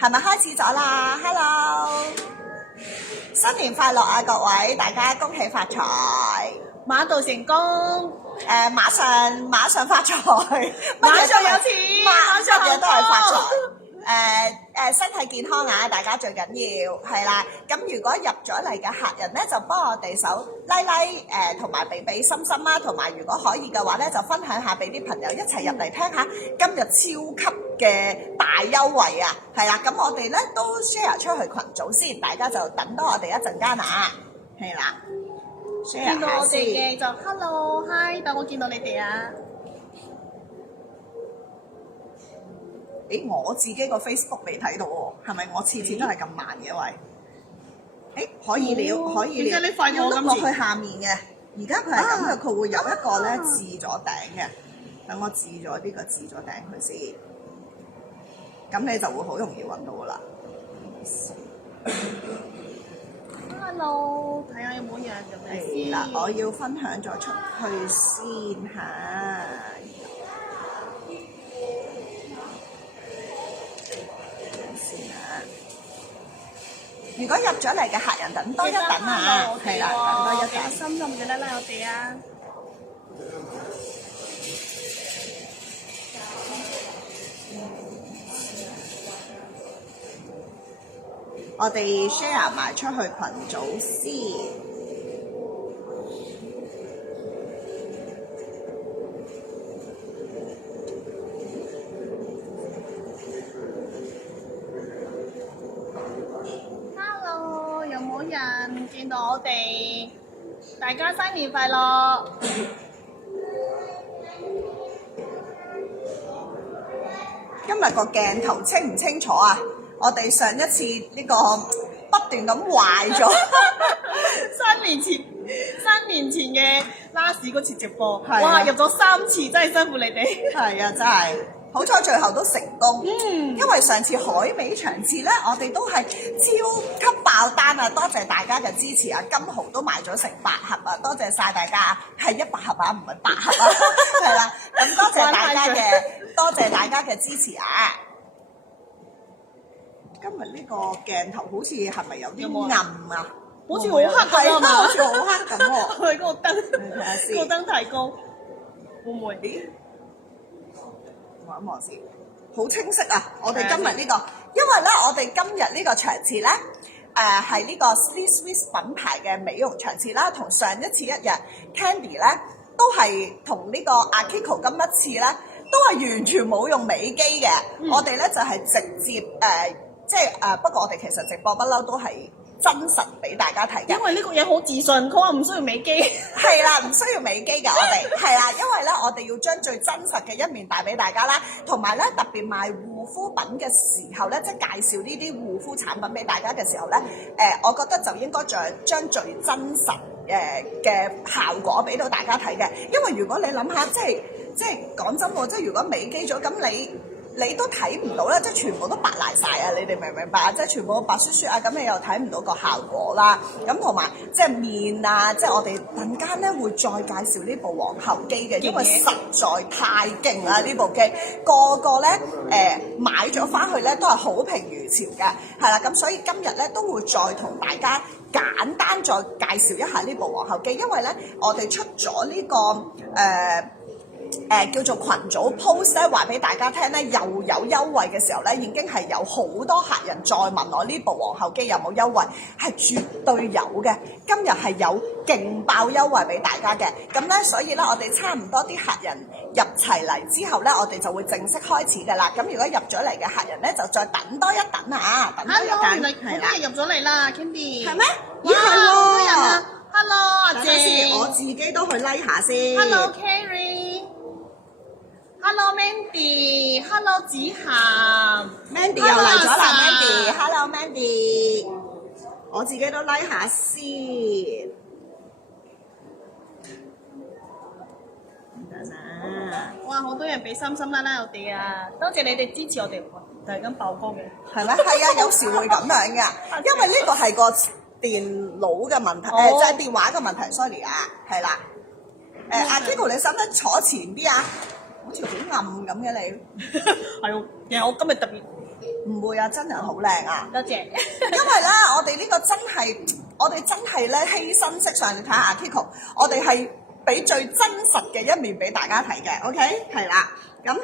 係咪開始咗啦 ？Hello， 新年快樂啊各位，大家恭喜發財，馬到成功，馬上發財，馬上有錢，乜嘢都係發財。身體健康啊，大家最緊要係啦。咁如果入咗嚟嘅客人咧，就幫我哋手同埋俾心心啦，同埋如果可以嘅話咧，就分享下俾啲朋友一齊入嚟聽下今日超級嘅大優惠啊，係啦。咁我哋咧都 share 出去群組先，大家就等多我哋一陣間啊，係啦。見到我哋嘅就 hello hi， 等我見到你哋啊。誒，我自己個 Facebook 未睇到喎，係咪我次次都係咁慢嘅喂？誒，可以了，可以了，點解你快過我咁要碌落去下面嘅。而家佢係咁嘅，佢會有一個咧置咗頂嘅。等我置咗呢個置咗頂佢先，咁你就會好容易揾到噶啦。Hello， 睇下有冇人入嚟先。嗱，我要分享咗出去先嚇。如果入咗嚟嘅客人等多一等啊，係啦，等多一等。心心記得拉我哋啊！我哋 share 埋出去群組先。Hello， 有冇人見到我哋？大家新年快樂！今日個鏡頭清唔清楚啊？我哋上一次呢個不斷咁壞咗。三年前嘅 last 嗰次直播，係啊哇入咗3次，真係辛苦你哋。係啊，真係好彩最後都成功。因為上次海味場次咧，我哋都係超級爆單啊！多謝大家嘅支持啊！金蠔都賣咗成8盒啊！多謝晒大家，係100盒啊，唔係8盒啊，係啦。咁多謝大家嘅支持啊！今日呢個鏡頭好似係咪有啲暗啊？好似好黑咁啊嘛，好似好黑咁喎。佢嗰個燈，你睇下先，個燈提高，會唔會？咦？望一望先，好清晰啊！我哋今日呢個，因為咧，我哋今日呢個場次咧，係呢個 Swiss 品牌嘅美容場次啦，同上一次一日 Candy 咧，都係同呢個 Akiko 今一次咧，都係完全冇用美肌嘅。我哋咧就係直接不過我哋其實直播不嬲都係真實俾大家睇嘅。因為呢個嘢好自信，佢話唔需要美肌。係啦，唔需要美肌㗎，我哋係啦，因為咧我哋要將最真實嘅一面帶俾大家啦，同埋咧特別賣護膚品嘅時候咧，即係介紹呢啲護膚產品俾大家嘅時候咧，我覺得就應該將最真實嘅效果俾到大家睇嘅，因為如果你諗下，即係講真喎，即係如果美肌咗，咁你都睇唔到啦，即係全部都白賴晒啊！你哋明唔明白啊？即係全部白雪雪啊，咁你又睇唔到個效果啦。咁同埋即係面啊，即係我哋陣間咧會再介紹呢部皇后機嘅，因為實在太勁啦呢部機，個個咧買咗翻去咧都係好評如潮嘅，係啦。咁所以今日咧都會再同大家簡單再介紹一下呢部皇后機，因為咧我哋出咗呢個叫做群組 post 咧，話俾大家聽咧，又有優惠嘅時候咧，已經係有好多客人再問我呢部皇后機有冇優惠，係絕對有嘅。今日係有勁爆優惠俾大家嘅，咁咧所以咧我哋差唔多啲客人入齊嚟之後咧，我哋就會正式開始㗎啦。咁如果入咗嚟嘅客人咧，就再等多一等啊，等多一等。原來好多人入咗嚟啦 ，Candy。係咩？哇，好多人啊 ！Hello， 阿姐。我自己都去 like 下先。Hello Carrie。Hello Mandy，Hello 子涵 ，Mandy 又嚟咗啦 ，Mandy，Hello Mandy， 我自己都 like 下先，等啦，哇，好多人俾心心啦啦我哋啊，多謝你哋支持我哋，就係咁爆光嘅，係咩？係啊，有時會咁樣㗎，因為呢個係個電腦嘅問題，就係電話嘅問題 ，sorry 啊，係啦，阿 Kiko 你使唔使坐前啲啊？好似好暗咁嘅你，係喎，其實我今日特別唔會啊，真人好靚啊！多謝。因為咧，我哋呢個真係咧犧牲式上，你睇下阿 Kiko，我哋係俾最真實嘅一面俾大家睇嘅，OK？係啦，咁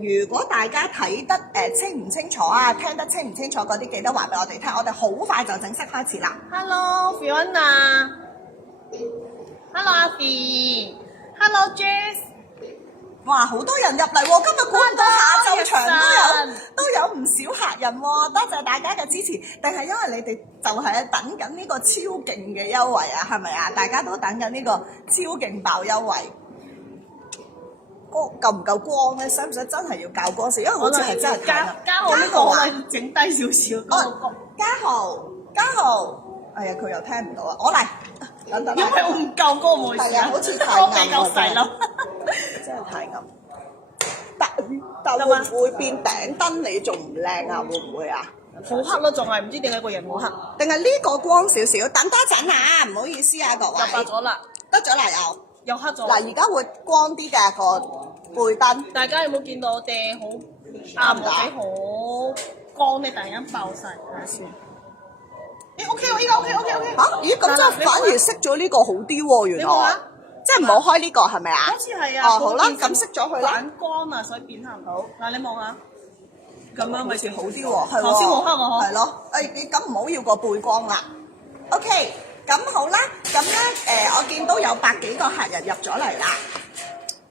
如果大家睇得清唔清楚啊，聽得清唔清楚嗰啲，記得話俾我哋聽，我哋好快就正式開始啦。Hello Fiona，Hello 阿 Fi，Hello Jess。哇！好多人入嚟喎，今日估唔到下晝場都有唔少客人喎，多謝大家嘅支持。定係因為你哋就係等緊呢個超勁嘅優惠啊？係咪啊？大家都等緊呢個超勁爆優惠。夠唔夠光咧？使唔使真係要較光少？因為好似係真係嘉豪呢個我哋整低少少嗰個光。嘉豪，哎呀佢又聽唔到啊！我嚟，等。因為我唔夠光，唔好意思啊，好似太光比較細咯。真係太暗。但會唔會變頂燈？你仲唔靚啊？會唔會啊？好黑咯，仲係唔知點解個人好黑。定係呢個光少少？等多陣啊！唔好意思啊，各位。又白咗啦，得咗啦又黑咗。嗱，而家會光啲嘅個背燈。大家有冇見到我哋好啱或者好光咧？突然間爆晒，睇下先。誒 OK 喎，依家 OK。嚇？咦，咁真係反而熄咗呢個好啲喎，原來。即係唔好開呢個係咪啊？好似係啊。哦，好啦，咁熄咗佢啦。反光啊，所以變行唔到。嗱，你望下，咁樣咪算好啲喎。係喎。頭先好黑喎，係咯。你咁唔好要個背光啦。OK，咁好啦。咁咧我見到有百幾個客人入咗嚟啦。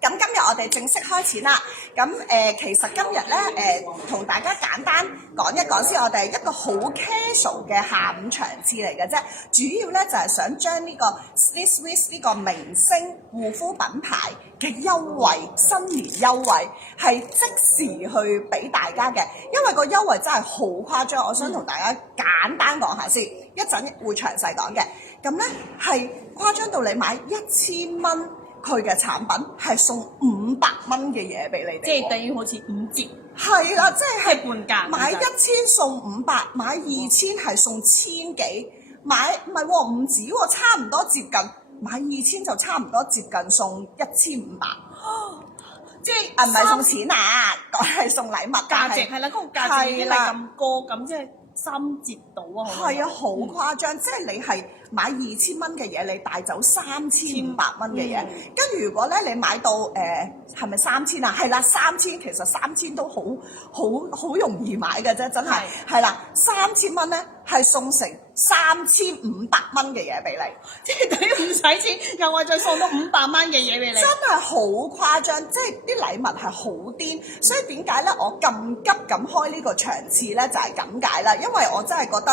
咁今日我哋正式開始啦。咁其實今日咧同大家簡單講一講先，我哋一個好 casual 嘅下午場次嚟嘅啫。主要咧就係想將呢個 Swiss 呢個明星護膚品牌嘅優惠，新年優惠係即時去俾大家嘅，因為個優惠真係好誇張。我想同大家簡單講下先，一陣會詳細講嘅。咁咧係誇張到你買1000蚊。佢嘅產品係送500蚊嘅嘢俾你哋，即係等於好似5折。係啦，即係半價。買1000送500，買2000係送1000幾，買唔係喎，唔止喎，差唔多接近，買2000就差唔多接近送1500。即係唔係送錢啊？係送禮物。價值係啦，嗰個價值已經係咁高，咁即係3折到啊！係啊，好誇張，即係你係買2000蚊嘅嘢，你帶走3500蚊嘅嘢。跟住如果咧你買到係咪3000啊？係啦，3000其實3000都好容易買嘅啫，真係係啦，3000蚊咧係送成3500蚊嘅嘢俾你，即係等於唔使錢，又話再送多500蚊嘅嘢俾你，真係好誇張，即係啲禮物係好癲，所以點解咧我咁急咁開呢個場次咧就係咁解啦，因為我真係覺得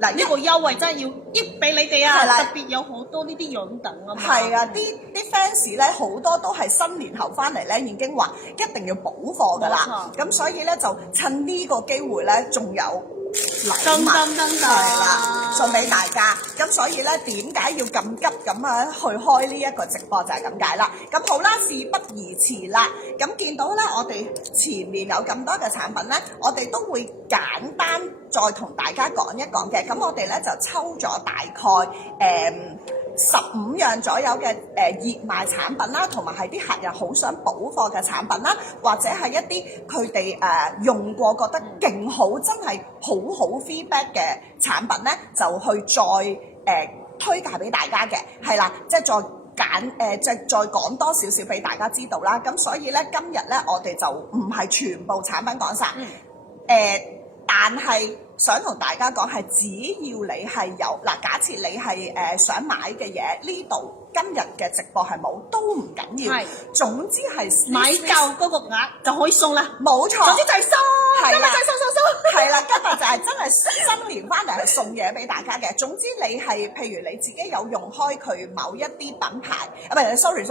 嗱呢個優惠真係要益俾你哋啊！係啦，特別有好多呢啲擁躉啊嘛。係啊，啲 fans 咧好多都係新年後翻嚟咧已經話一定要補貨㗎啦，咁所以咧就趁呢個機會咧仲有禮物係啦，送俾大家。咁所以咧點解要咁急咁樣去開呢一個直播就係咁解啦。咁好啦，事不宜遲啦。咁見到咧我哋前面有咁多嘅產品咧，我哋都會簡單再同大家講一講嘅。咁我哋咧就抽咗大概15樣左右嘅熱賣產品啦，同埋係啲客人好想補貨嘅產品啦，或者係一啲佢哋用過覺得勁好，真係好 feedback 嘅產品咧，就去再推介俾大家嘅，係啦，即係再講多少少俾大家知道啦。咁所以咧今日咧我哋就唔係全部產品講晒，但係想同大家講係，只要你係有嗱，假設你係想買嘅嘢，呢度今日嘅直播係冇都唔緊要，總之係買夠嗰個額就可以送啦，冇錯。總之就係送，今日就係送，係啦，今日就係真係新年翻嚟係送嘢俾大家嘅。總之你係譬如你自己有用開佢某一啲品牌，唔係 sorry，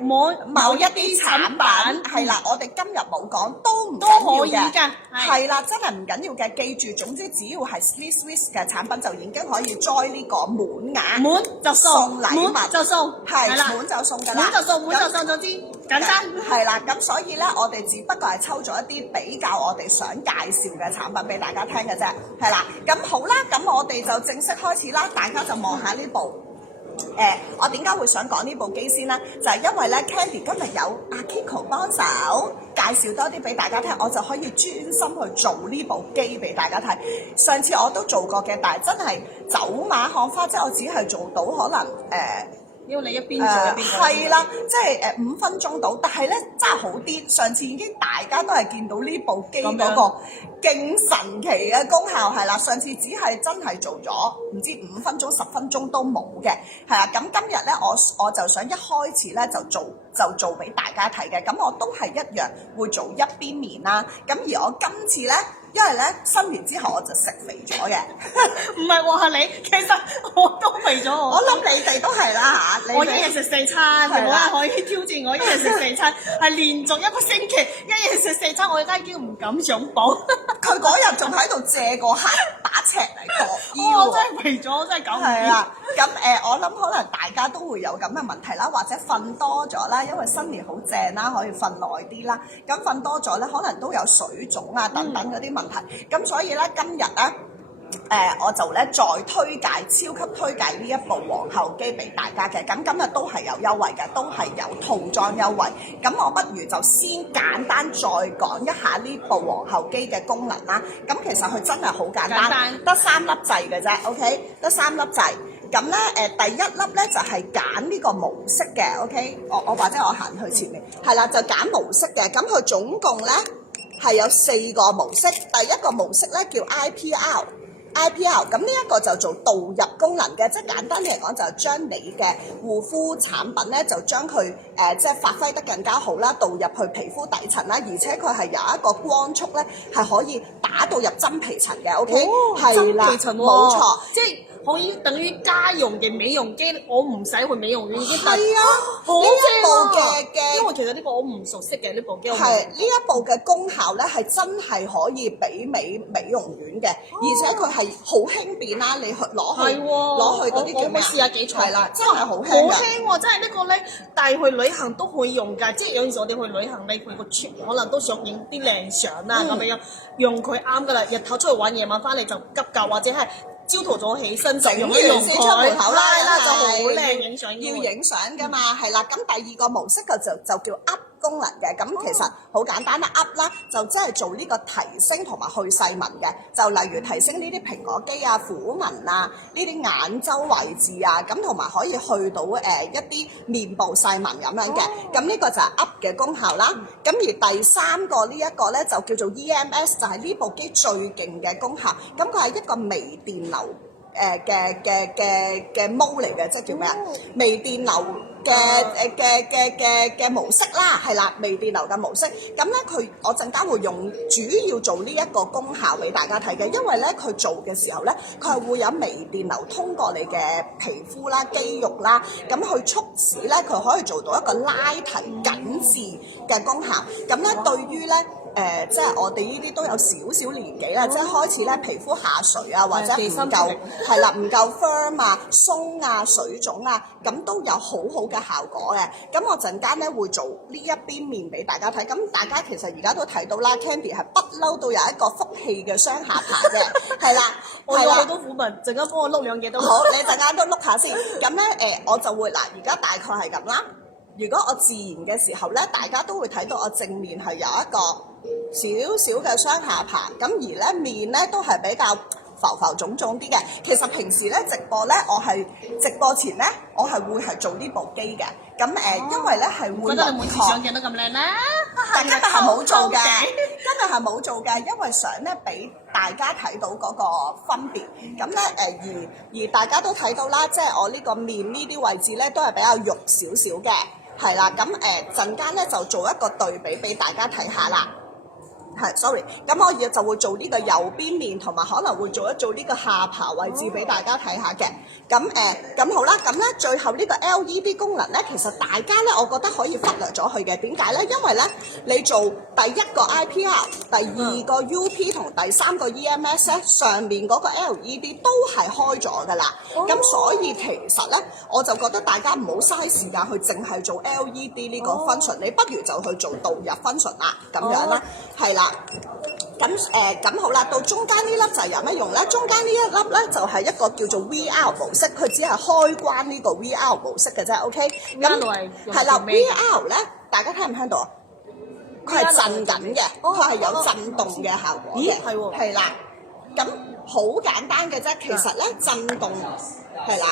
某一啲產品係啦，我哋今日冇講都唔緊要嘅，係啦，真係唔緊要嘅。記住，總之只要係 Swiss 嘅產品就已經可以 join 呢個滿額，滿就送禮物，滿就送，係啦，滿就送㗎啦，滿就送，總之簡單。係啦，咁所以咧，我哋只不過係抽咗一啲比較我哋想介紹嘅產品俾大家聽嘅啫，係啦。咁好啦，咁我哋就正式開始啦，大家就望下呢部。我點解會想講呢部機先咧？就係因為咧 Candy 今日有阿 Kiko 幫手，介紹多啲俾大家聽，我就可以專心去做呢部機俾大家睇。上次我都做過嘅，但係真係走馬看花，即係我只係做到可能因為你一邊做一邊講。係啦，即係5分鐘到，但係咧真係好啲。上次已經大家都係見到呢部機嗰個勁神奇嘅功效係啦。上次只係真係做咗唔知5分鐘、10分鐘都冇嘅，係啦。咁今日咧，我就想一開始咧就做俾大家睇嘅。咁我都係一樣會做一邊面啦。咁而我今次咧，因為咧新年之後我就食肥咗嘅，唔係喎，係你，其實我都肥咗我。我諗你哋都係啦嚇。我一日食4餐，冇係啦人可以挑戰我一日食4餐，係連續一個星期一日食4餐，我而家已經唔敢上磅。佢嗰日仲喺度借個客打尺嚟度腰我真係肥咗，我真係搞唔掂。係啦，咁我諗可能大家都會有咁嘅問題啦，或者瞓多咗啦，因為新年好正啦，可以瞓耐啲啦。咁瞓多咗咧，可能都有水腫啊等等嗰啲問題。咁所以咧，今日咧。我就咧再推介超級推介呢一部皇后機俾大家嘅，咁今日都係有優惠嘅，都係有套裝優惠。咁我不如就先簡單再講一下呢部皇后機嘅功能啦。咁其實佢真係好簡單，得3粒掣嘅啫 ，OK， 得3粒掣。咁咧第一粒咧就係揀呢個模式嘅 ，OK， 我或者我行去前面，係啦，就揀模式嘅。咁佢總共咧係有4個模式，第一個模式咧叫 IPL，咁呢一個就做導入功能嘅，即係簡單嚟講就係將你嘅護膚產品咧就將佢即係發揮得更加好啦，導入去皮膚底層啦，而且佢係有一個光束咧係可以打到入真皮層嘅，OK，係啦，真皮層喎，冇錯，即係可以等於家用嘅美容機，我唔使去美容院已經得。係啊，好呢一部正啊！嘅因為其實呢個我唔熟悉嘅呢部機，係呢一部嘅功效咧，係真係可以媲美容院嘅，而且佢係好輕便啦，你去攞去嗰啲叫咩啊？試下幾重？係啦，真係好好輕㗎。輕喎！真係呢個咧，帶去旅行都可以用㗎。即係有陣時我哋去旅行，你去個 trip 可能都想影啲靚相啦咁樣，用佢啱㗎啦。日頭出去玩，夜晚翻嚟就急救，或者係朝頭早起身就用完先出門口啦，啦，就好係靚影相要影相㗎嘛，係啦。咁第二個模式就叫 up 功能嘅，咁其實好簡單啦 ，up 啦就即係做呢個提升同埋去細紋嘅，就例如提升呢啲蘋果肌啊、虎紋啊、呢啲眼周位置啊，咁同埋可以去到一啲面部細紋咁樣嘅，咁呢個就係 up 嘅功效啦。咁而第三個呢一個咧就叫做 EMS， 就係呢部機最勁嘅功效，咁佢係一個微電流嘅毛嚟嘅，即係叫咩啊？微電流嘅模式啦，係啦，微電流嘅模式。咁咧我陣間會用主要做呢一個功效俾大家睇嘅，因為咧佢做嘅時候咧，佢係會有微電流通過你嘅皮膚啦、肌肉啦，咁去促使咧佢可以做到一個拉提緊緻嘅功效。咁咧對於咧即係我哋呢啲都有少少年紀啦，即係開始咧皮膚下垂啊，或者唔夠係啦，唔夠 firm 啊、鬆啊、水腫啊，咁都有好好嘅效果嘅。咁我陣間咧會做呢一邊面俾大家睇。咁大家其實而家都睇到啦 ，Candy 係不嬲都有一個福氣嘅雙下巴嘅，係啦，我有好多虎紋，陣間幫我碌兩嘢都好。你陣間都碌下先。咁咧我就會嗱，而家大概係咁啦。如果我自然嘅時候咧，大家都會睇到我正面係有一個少少嘅雙下巴，咁而咧面咧都係比較浮腫腫啲嘅。其實平時咧直播咧，我係直播前咧，我係會係做呢部機嘅。咁因為咧係會覺得你每次上鏡都咁靚咧，但今日係冇做嘅，今日係冇做嘅，因為想咧俾大家睇到嗰個分別。咁咧而大家都睇到啦，即係我呢個面呢啲位置咧都係比較肉少少嘅，係啦。咁陣間咧就做一個對比俾大家睇下啦。係，sorry，咁我就會做呢個右邊面，同埋可能會做呢個下巴位置俾大家睇下嘅。咁好啦，咁咧最後呢個 LED 功能咧，其實大家咧，我覺得可以忽略咗佢嘅。點解咧？因為咧，你做第一個 IPL、第二個 UP 同第三個 EMS 咧，上面嗰個 LED 都係開咗㗎啦。咁所以其實咧，我就覺得大家唔好嘥時間去淨係做 LED 呢個 function，你不如就去做導入 function 啦，咁樣啦，係啦。咁好啦，到中間呢粒就係有咩用咧？中間呢一粒咧就係一個叫做 VR 模式，佢只係開關呢個 VR 模式嘅啫。OK，咁係啦，VR 咧，大家聽唔聽到啊？佢係震緊嘅，佢係有震動嘅效果嘅。咦係喎係啦，咁好簡單嘅啫。其實咧震動係啦，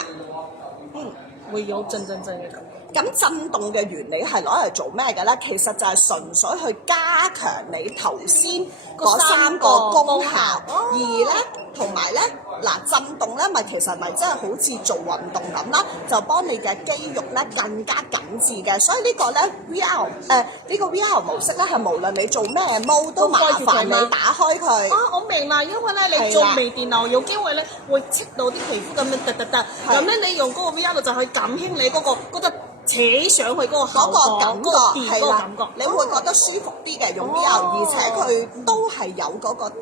會有震嘅感覺。咁震動嘅原理係攞嚟做咩嘅咧？其實就係純粹去加強你頭先嗰3個功效，而咧同埋咧嗱震動咧咪其實咪真係好似做運動咁啦，就幫你嘅肌肉咧更加緊緻嘅。所以呢個咧 VR 呢個 VR 模式咧係無論你做咩 mode 都麻煩你打開佢。我明啦，因為咧你做微電腦有機會咧會戚到啲皮膚咁樣突，咁咧你用嗰個 VR 就可以減輕你嗰個扯上去嗰個效果，嗰個感覺係啦，感覺你會覺得舒服啲嘅用 VR，而且佢都係有嗰個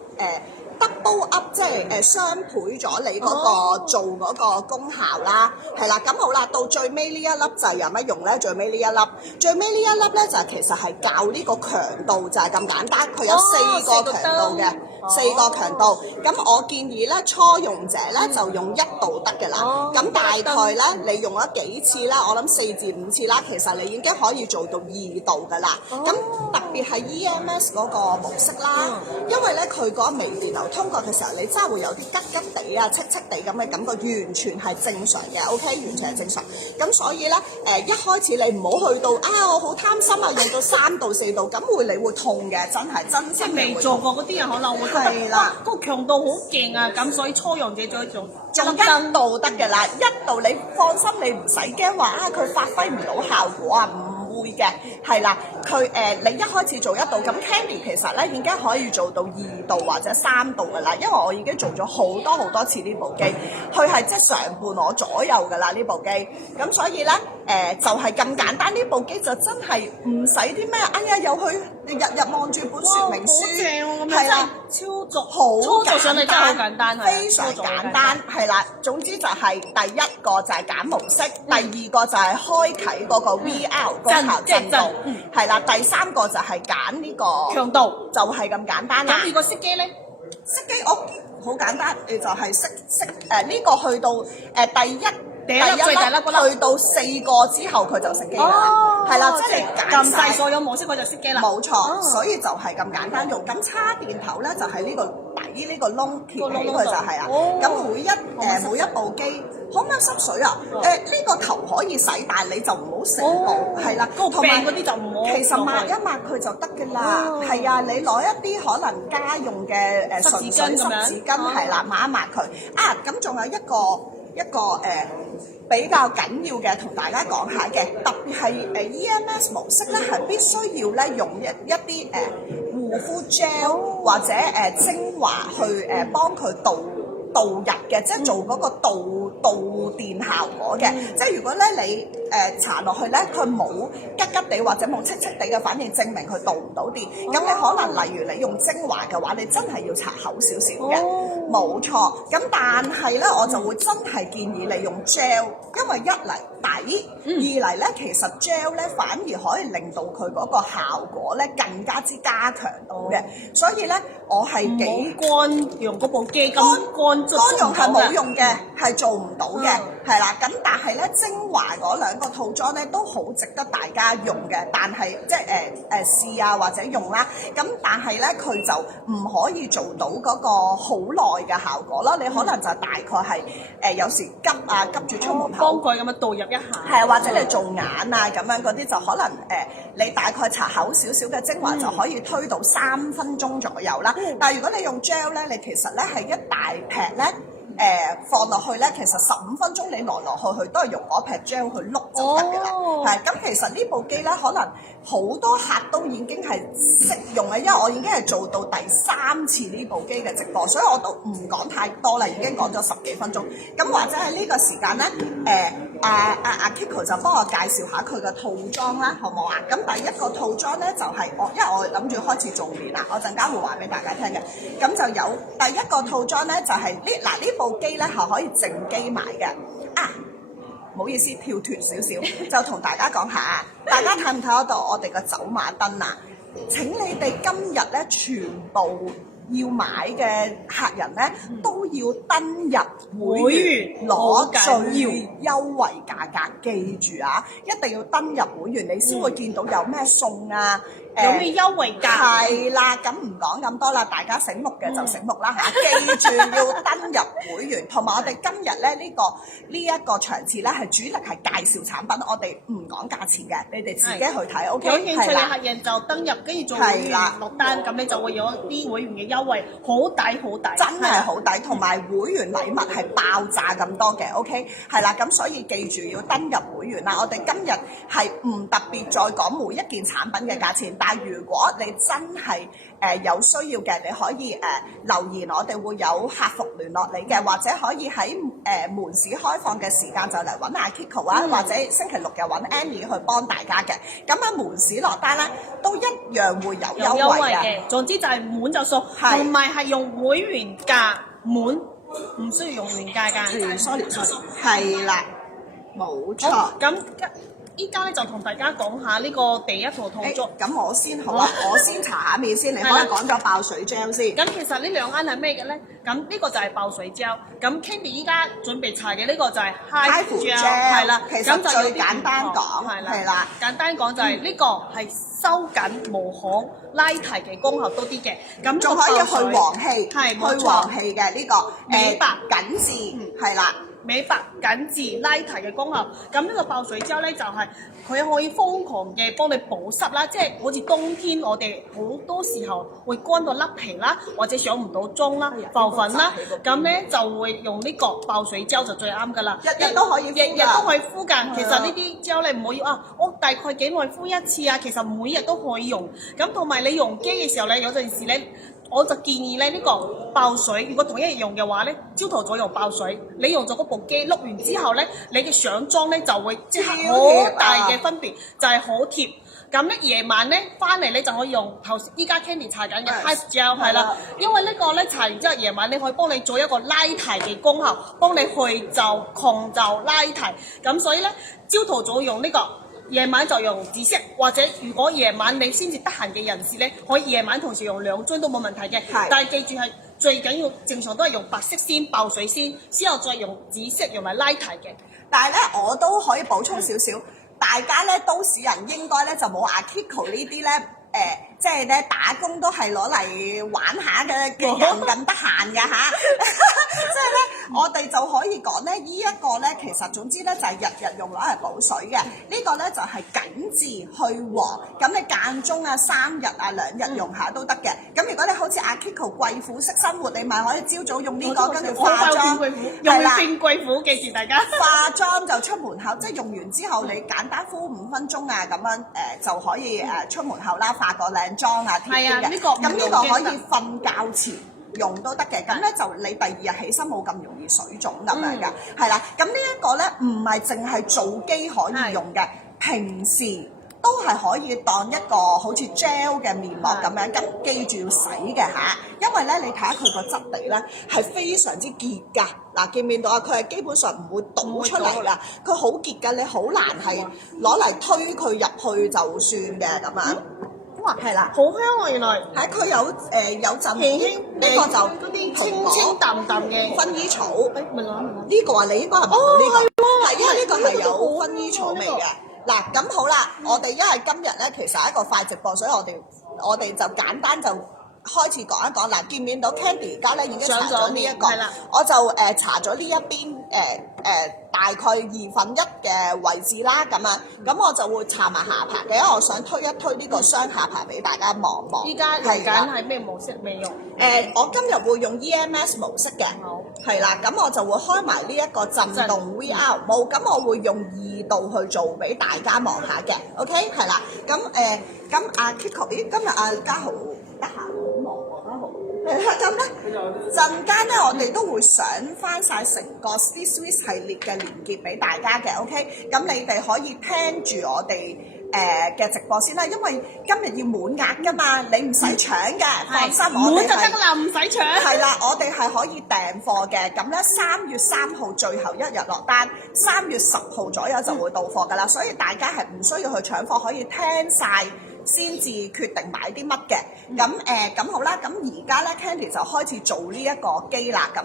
double up， 即係雙倍咗你嗰個做嗰個功效啦，係啦，咁好啦，到最尾呢一粒就有乜用咧？最尾呢一粒咧就其實係教呢個強度，就係咁簡單，佢有4個強度嘅。4個強度，咁我建議咧初用者咧就用1度得嘅啦。咁大概咧你用咗幾次啦？我諗4至5次啦，其實你已經可以做到2度嘅啦。咁特別係 EMS 嗰個模式啦，因為咧佢嗰個微電流通過嘅時候，你真係會有啲吉吉地啊、戚戚地咁嘅感覺，完全係正常嘅。OK， 完全係正常。咁所以咧一開始你唔好去到我好貪心啊，用到3度4度，咁你會痛嘅，真即係未做過嗰啲人可能會係啦，個強度好勁啊！咁所以初用者再用1度得嘅啦，1度你放心，你唔使驚話佢發揮唔到效果啊，唔會嘅，係啦，佢你一開始做1度，咁 Candy 其實咧已經可以做到2度或者3度嘅啦，因為我已經做咗好多次呢部機，佢係即係常伴我左右嘅啦呢部機，咁所以咧就係咁簡單，呢部機就真係唔使啲咩，哎呀又去日日望住本說明書，係啦，操作好上嚟真係好簡單，非常簡單，係啦。總之就係第一個就係揀模式，第二個就係開啟嗰個 VR 功效震動，係啦。第3個就係揀呢個強度，就係咁簡單啦。咁如果熄機咧？熄機我好簡單，你就係熄呢個去到第一粒去到4個之後佢就熄機啦，係啦，即係撳晒所有模式佢就熄機啦。冇錯，所以就係咁簡單用。咁叉電頭咧就係呢個底呢個窿貼起佢就係啦。咁每一部機可唔可以濕水啊？呢個頭可以洗，但係你就唔好成部係啦。同埋嗰啲就唔好。其實抹一抹佢就得㗎啦。係啊，你攞一啲可能家用嘅純水濕紙巾係啦，抹一抹佢。咁仲有一個比較緊要嘅，同大家講下嘅，特別係EMS 模式咧，係必須要咧用一啲護膚 gel 或者精華去幫佢導入嘅，即係做嗰個導電效果嘅。即係如果咧你搽落去咧，佢冇吉吉地或者冇戚戚地嘅反應，證明佢導唔到電。咁你可能例如你用精華嘅話，你真係要搽厚少少嘅，冇錯。咁但係咧，我就會真係建議你用 gel，因為一嚟底，二嚟咧其實 gel 咧反而可以令到佢嗰個效果咧更加之加強到嘅。所以咧，我係幾乾用嗰部機咁乾用係冇用嘅，係做唔到嘅，係啦。咁但係咧，精華嗰2個套裝咧都好值得大家用嘅，但係即係試啊或者用啦。咁但係咧佢就唔可以做到嗰個好耐嘅效果啦。你可能就大概係有時急住出門口，幫佢咁樣導入一下，係或者你做眼啊咁樣嗰啲就可能你大概搽厚少少嘅精華就可以推到3分鐘左右啦。但係如果你用 gel 咧，你其實咧係一大劈咧。放落去咧，其實15分鐘你來去都係用嗰撇 gel 去碌就得嘅啦。係咁，其實呢部機咧，可能好多客都已經係識用啦，因為我已經係做到第3次呢部機嘅直播，所以我都唔講太多啦，已經講咗10幾分鐘。咁或者喺呢個時間咧，阿 Kiko 就幫我介紹下佢嘅套裝啦，好唔好啊？咁第一個套裝咧就係因為我諗住開始做面啦，我陣間會話俾大家聽嘅。咁就有第一個套裝咧，就係呢部機咧係可以靜機買嘅。唔好意思，跳脱少少，就同大家講下，大家睇唔睇得到我哋嘅走馬燈啊？請你哋今日咧全部要買嘅客人咧，都要登入會員攞最優惠價格。記住啊，一定要登入會員，你先會見到有咩送啊。有咩優惠價？係啦，咁唔講咁多啦，大家醒目嘅就醒目啦嚇。記住要登入會員，同埋我哋今日咧呢一個場次咧係主力係介紹產品，我哋唔講價錢嘅，你哋自己去睇。OK，有興趣嘅客人就登入，跟住做會員落單，咁你就會有啲會員嘅優惠，好抵好抵，真係好抵，同埋會員禮物係爆炸咁多嘅。OK，係啦，咁所以記住要登入會員啦。我哋今日係唔特別再講每一件產品嘅價錢。但係如果你真係有需要嘅，你可以留言，我哋會有客服聯絡你嘅，或者可以喺門市開放嘅時間就嚟揾阿 Kiko 啊，或者星期六日揾 Annie 去幫大家嘅。咁喺門市落單咧，都一樣會有優惠嘅。總之就係滿就送，同埋係用會員價滿，唔需要用原價㗎。sorry，係啦，冇錯。咁依家咧就同大家講下呢個第一套套裝。咁我先好啊，我先搽下面先，你可以講咗爆水 gel 先。咁其實呢兩間係咩嘅咧？咁呢個就係爆水 gel。咁 Candy 依家準備搽嘅呢個就係 High Gel， 係啦。其實最簡單講係啦，簡單講就係呢個係收緊毛孔、拉提嘅功效多啲嘅。咁仲可以去黃氣，係去黃氣嘅呢個美白緊緻，係啦。美白緊緻拉提嘅功效，咁呢個爆水膠咧就係佢可以瘋狂嘅幫你保濕啦，即係好似冬天我哋好多時候會乾到甩皮啦，或者上唔到妝啦、浮粉啦，咁咧就會用呢個爆水膠就最啱噶啦，日日都可以敷㗎，日日都可以敷㗎。其實呢啲膠你唔可以啊，我大概幾耐敷一次啊？其實每日都可以用。咁同埋你用機嘅時候咧，有陣時咧。我就建議咧呢個爆水，如果同一日用嘅話咧，朝頭早用爆水，你用咗嗰部機碌完之後咧，你嘅上妝咧就會即刻好大嘅分別，就係好貼。咁咧夜晚咧翻嚟咧就可以用依家 Candy 搽緊嘅 High Gel 係啦，因為呢個咧搽完之後夜晚你可以幫你做一個拉提嘅功效，幫你去皺、抗皺、拉提。咁所以咧朝頭早用呢個。夜晚就用紫色，或者如果夜晚你先至得閒嘅人士咧，可以夜晚同時用2樽都冇問題嘅。但係記住係最緊要正常都係用白色先爆水先，之後再用紫色用埋拉提嘅。但係咧，我都可以補充少少，大家咧都市人應該咧就冇阿 Kiko 呢啲咧。即係咧打工都係攞嚟玩下嘅人咁得閒㗎嚇，即係咧我哋就可以講咧，依一個咧其實總之咧就係日日用攞嚟補水嘅，呢個咧就係緊緻去黃，咁你間中啊3日啊2日用下都得嘅。咁如果你好似阿 Kiko 貴婦式生活，你咪可以朝早用呢個跟住化妝，用嚟變貴婦，記住大家化妝就出門口，即係用完之後你簡單敷5分鐘啊咁樣就可以出門口啦，化個靚妝啊貼啲嘅。咁呢個可以瞓覺前用都得嘅，咁咧就你第2日起身冇咁容易水腫咁樣嘅，係啦。咁呢一個咧唔係淨係做機可以用嘅，平時都係可以當一個好似 gel 嘅面膜咁樣。咁記住要洗嘅嚇，因為咧你睇下佢個質地咧係非常之結㗎。嗱，見唔見到啊？佢係基本上唔會倒出嚟㗎，佢好結㗎，你好難係攞嚟推佢入去就算嘅咁樣。哇，係啦，好香啊！原來係佢有陣輕輕呢個就嗰啲清清淡淡嘅薰衣草。咪攞呢個啊，你應該係聞到呢個，係因為呢個係有薰衣草味嘅。嗱，咁好啦，我哋因為今日咧其實係一個快直播，所以我哋就簡單就開始講一講。嗱，見唔見到 Candy 而家咧已經搽咗呢一個，我就搽咗呢一邊大概1/2嘅位置啦，咁啊，咁我就會搽埋下巴嘅，因為我想推一推呢個雙下巴俾大家望望。依家用緊係咩模式未用？我今日會用 EMS 模式嘅，係啦，咁我就會開埋呢一個震動 VR 模，咁我會用2度去做俾大家望下嘅 ，OK， 係啦，咁阿 Kiko， 咦，今日阿嘉豪得閒好忙喎，嘉豪。咁咧，陣間咧我哋都會上翻晒成個 Swiss 系列嘅連結俾大家嘅 ，OK？ 咁你哋可以聽住我哋嘅直播先啦，因為今日要滿額噶嘛，你唔使搶嘅，放心，我哋滿就得啦，唔使搶。係啦，我哋係可以訂貨嘅，咁咧3月3號最後一日落單，3月10號左右就會到貨噶啦，所以大家係唔需要去搶貨，可以聽晒先至決定買啲乜嘅。咁好啦，咁而家咧 Candy 就開始做呢一個機啦。咁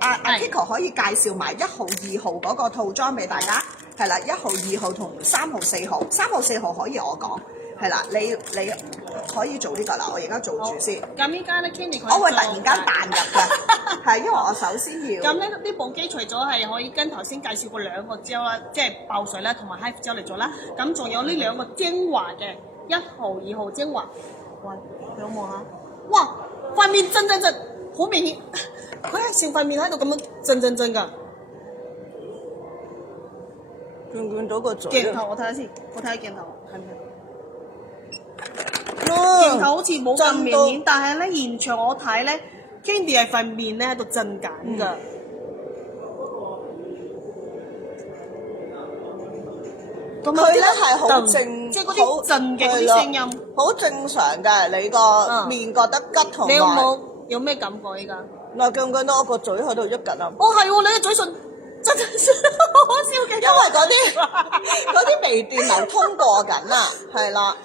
阿 Kiko 可以介紹埋1號、2號嗰個套裝俾大家。係啦，1號、2號同3號、4號，3號、4號可以我講。係啦，你可以做呢個啦，我而家做住先。咁依家咧 Candy 佢我會突然間彈入嘅，係因為我首先要。咁咧呢部機除咗係可以跟頭先介紹過2個膠啦，即係爆水啦同埋 HIFU 膠嚟做啦，咁仲有呢2個精華嘅1號、2號精華。喂，你好望下，哇！塊面震，好明顯，佢係成塊面喺度咁樣震㗎。見到個嘴。鏡頭我睇下先，我睇下鏡頭係唔係？鏡頭好似冇咁明顯，但係咧現場我睇咧 ，Candy 係塊面咧喺度震緊㗎。佢咧係好正，即係嗰啲震嘅嗰啲聲音，好正常嘅。你個面覺得吉同埋。你有咩感覺依家？嗱，見唔見到我個嘴喺度喐緊啊？哦，係喎，你嘅嘴唇真好好笑嘅，因為嗰啲微電流通過緊啊，係啦。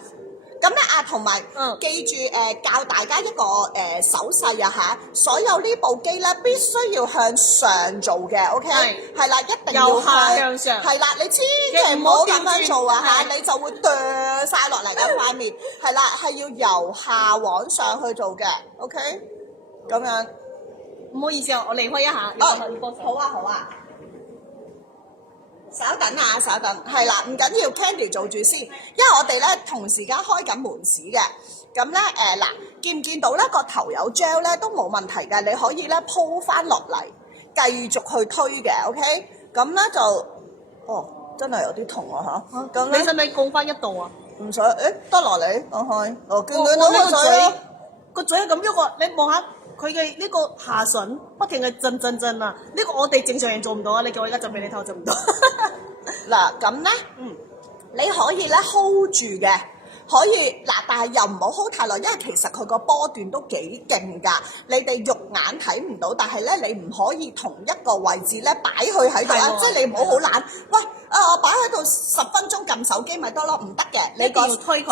咁咧同埋記住教大家一個手勢啊嚇，所有呢部機咧必須要向上做嘅 ，OK？係啦，一定要由下向上。係啦，你千祈唔好咁樣做啊嚇，你就會掉晒落嚟嘅塊面。係啦，係要由下往上去做嘅 ，OK？咁樣。唔好意思啊，我離開一下。好啊。稍等啊，稍等，係啦，唔緊要 ，Candy 做住先，因為我哋咧同時間開緊門市嘅，咁咧嗱，見唔見到咧個頭有 gel 咧都冇問題嘅，你可以咧鋪翻落嚟，繼續去推嘅 ，OK， 咁咧就，真係有啲痛啊嚇，咁你使唔使降翻1度啊？唔使，得落嚟，見唔見到個嘴咯？個嘴係咁喐啊，你望下。佢嘅呢個下唇不停係震啊！呢個我哋正常人做唔到啊！你叫我而家震俾你睇，我做唔到。嗱咁咧，你可以咧 hold 住嘅，可以嗱，但係又唔好 hold 太耐，因為其實佢個波段都幾勁㗎。你哋肉眼睇唔到，但係咧你唔可以同一個位置咧擺佢喺度啊！即係你唔好好懶，喂我擺喺度10分鐘撳手機咪得咯，唔得嘅，你個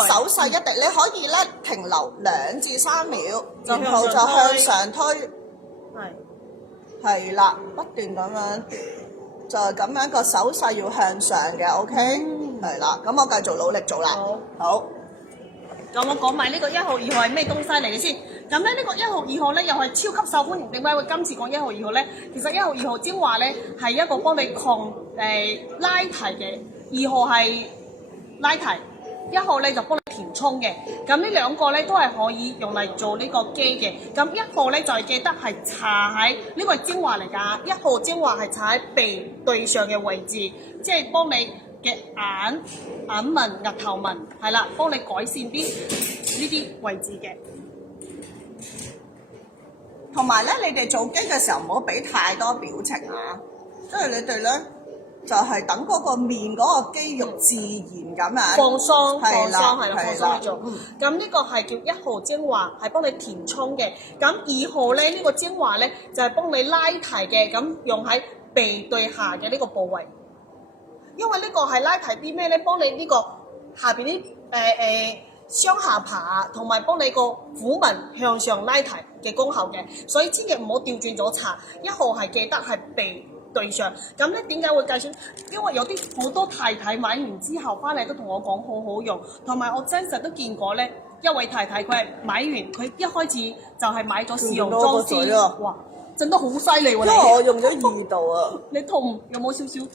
手勢一定你可以咧停留2至3秒，然後就向上推，係啦，不斷咁樣，就係咁樣個手勢要向上嘅 ，OK，係啦，咁我繼續努力做啦，好。咁我講埋呢個1號、2號係咩東西嚟嘅先。咁咧呢個1號、2號咧又係超級受歡迎。點解會今次講1號、2號咧？其實1號、2號精華咧係一個幫你抗拉提嘅，2號係拉提，1號咧就幫你填充嘅。咁呢2個咧都係可以用嚟做呢個機嘅。咁1號咧就係記得係搽喺呢個係精華嚟㗎，1號精華係搽喺鼻對上嘅位置，即係幫你嘅眼紋、額頭紋係啦，幫你改善啲呢啲位置嘅。同埋咧，你哋做機嘅時候唔好俾太多表情啊，即係你哋咧就係等嗰個面嗰個肌肉自然咁樣放鬆係啦，放鬆去做。咁呢個係叫1號精華，係幫你填充嘅。咁2號咧呢個精華咧就係幫你拉提嘅，咁用喺鼻對下嘅呢個部位。因為呢個係拉提啲咩咧？幫你呢個下邊啲雙下巴同埋幫你個虎紋向上拉提嘅功效嘅，所以千祈唔好調轉咗搽。1號係記得係鼻對上。咁咧點解會介紹？因為有啲好多太太買完之後翻嚟都同我講好好用，同埋我真實都見過咧一位太太佢係買完佢一開始就係買咗試用裝先，哇，震得好犀利喎！因為我用咗2度啊。你痛有冇少少？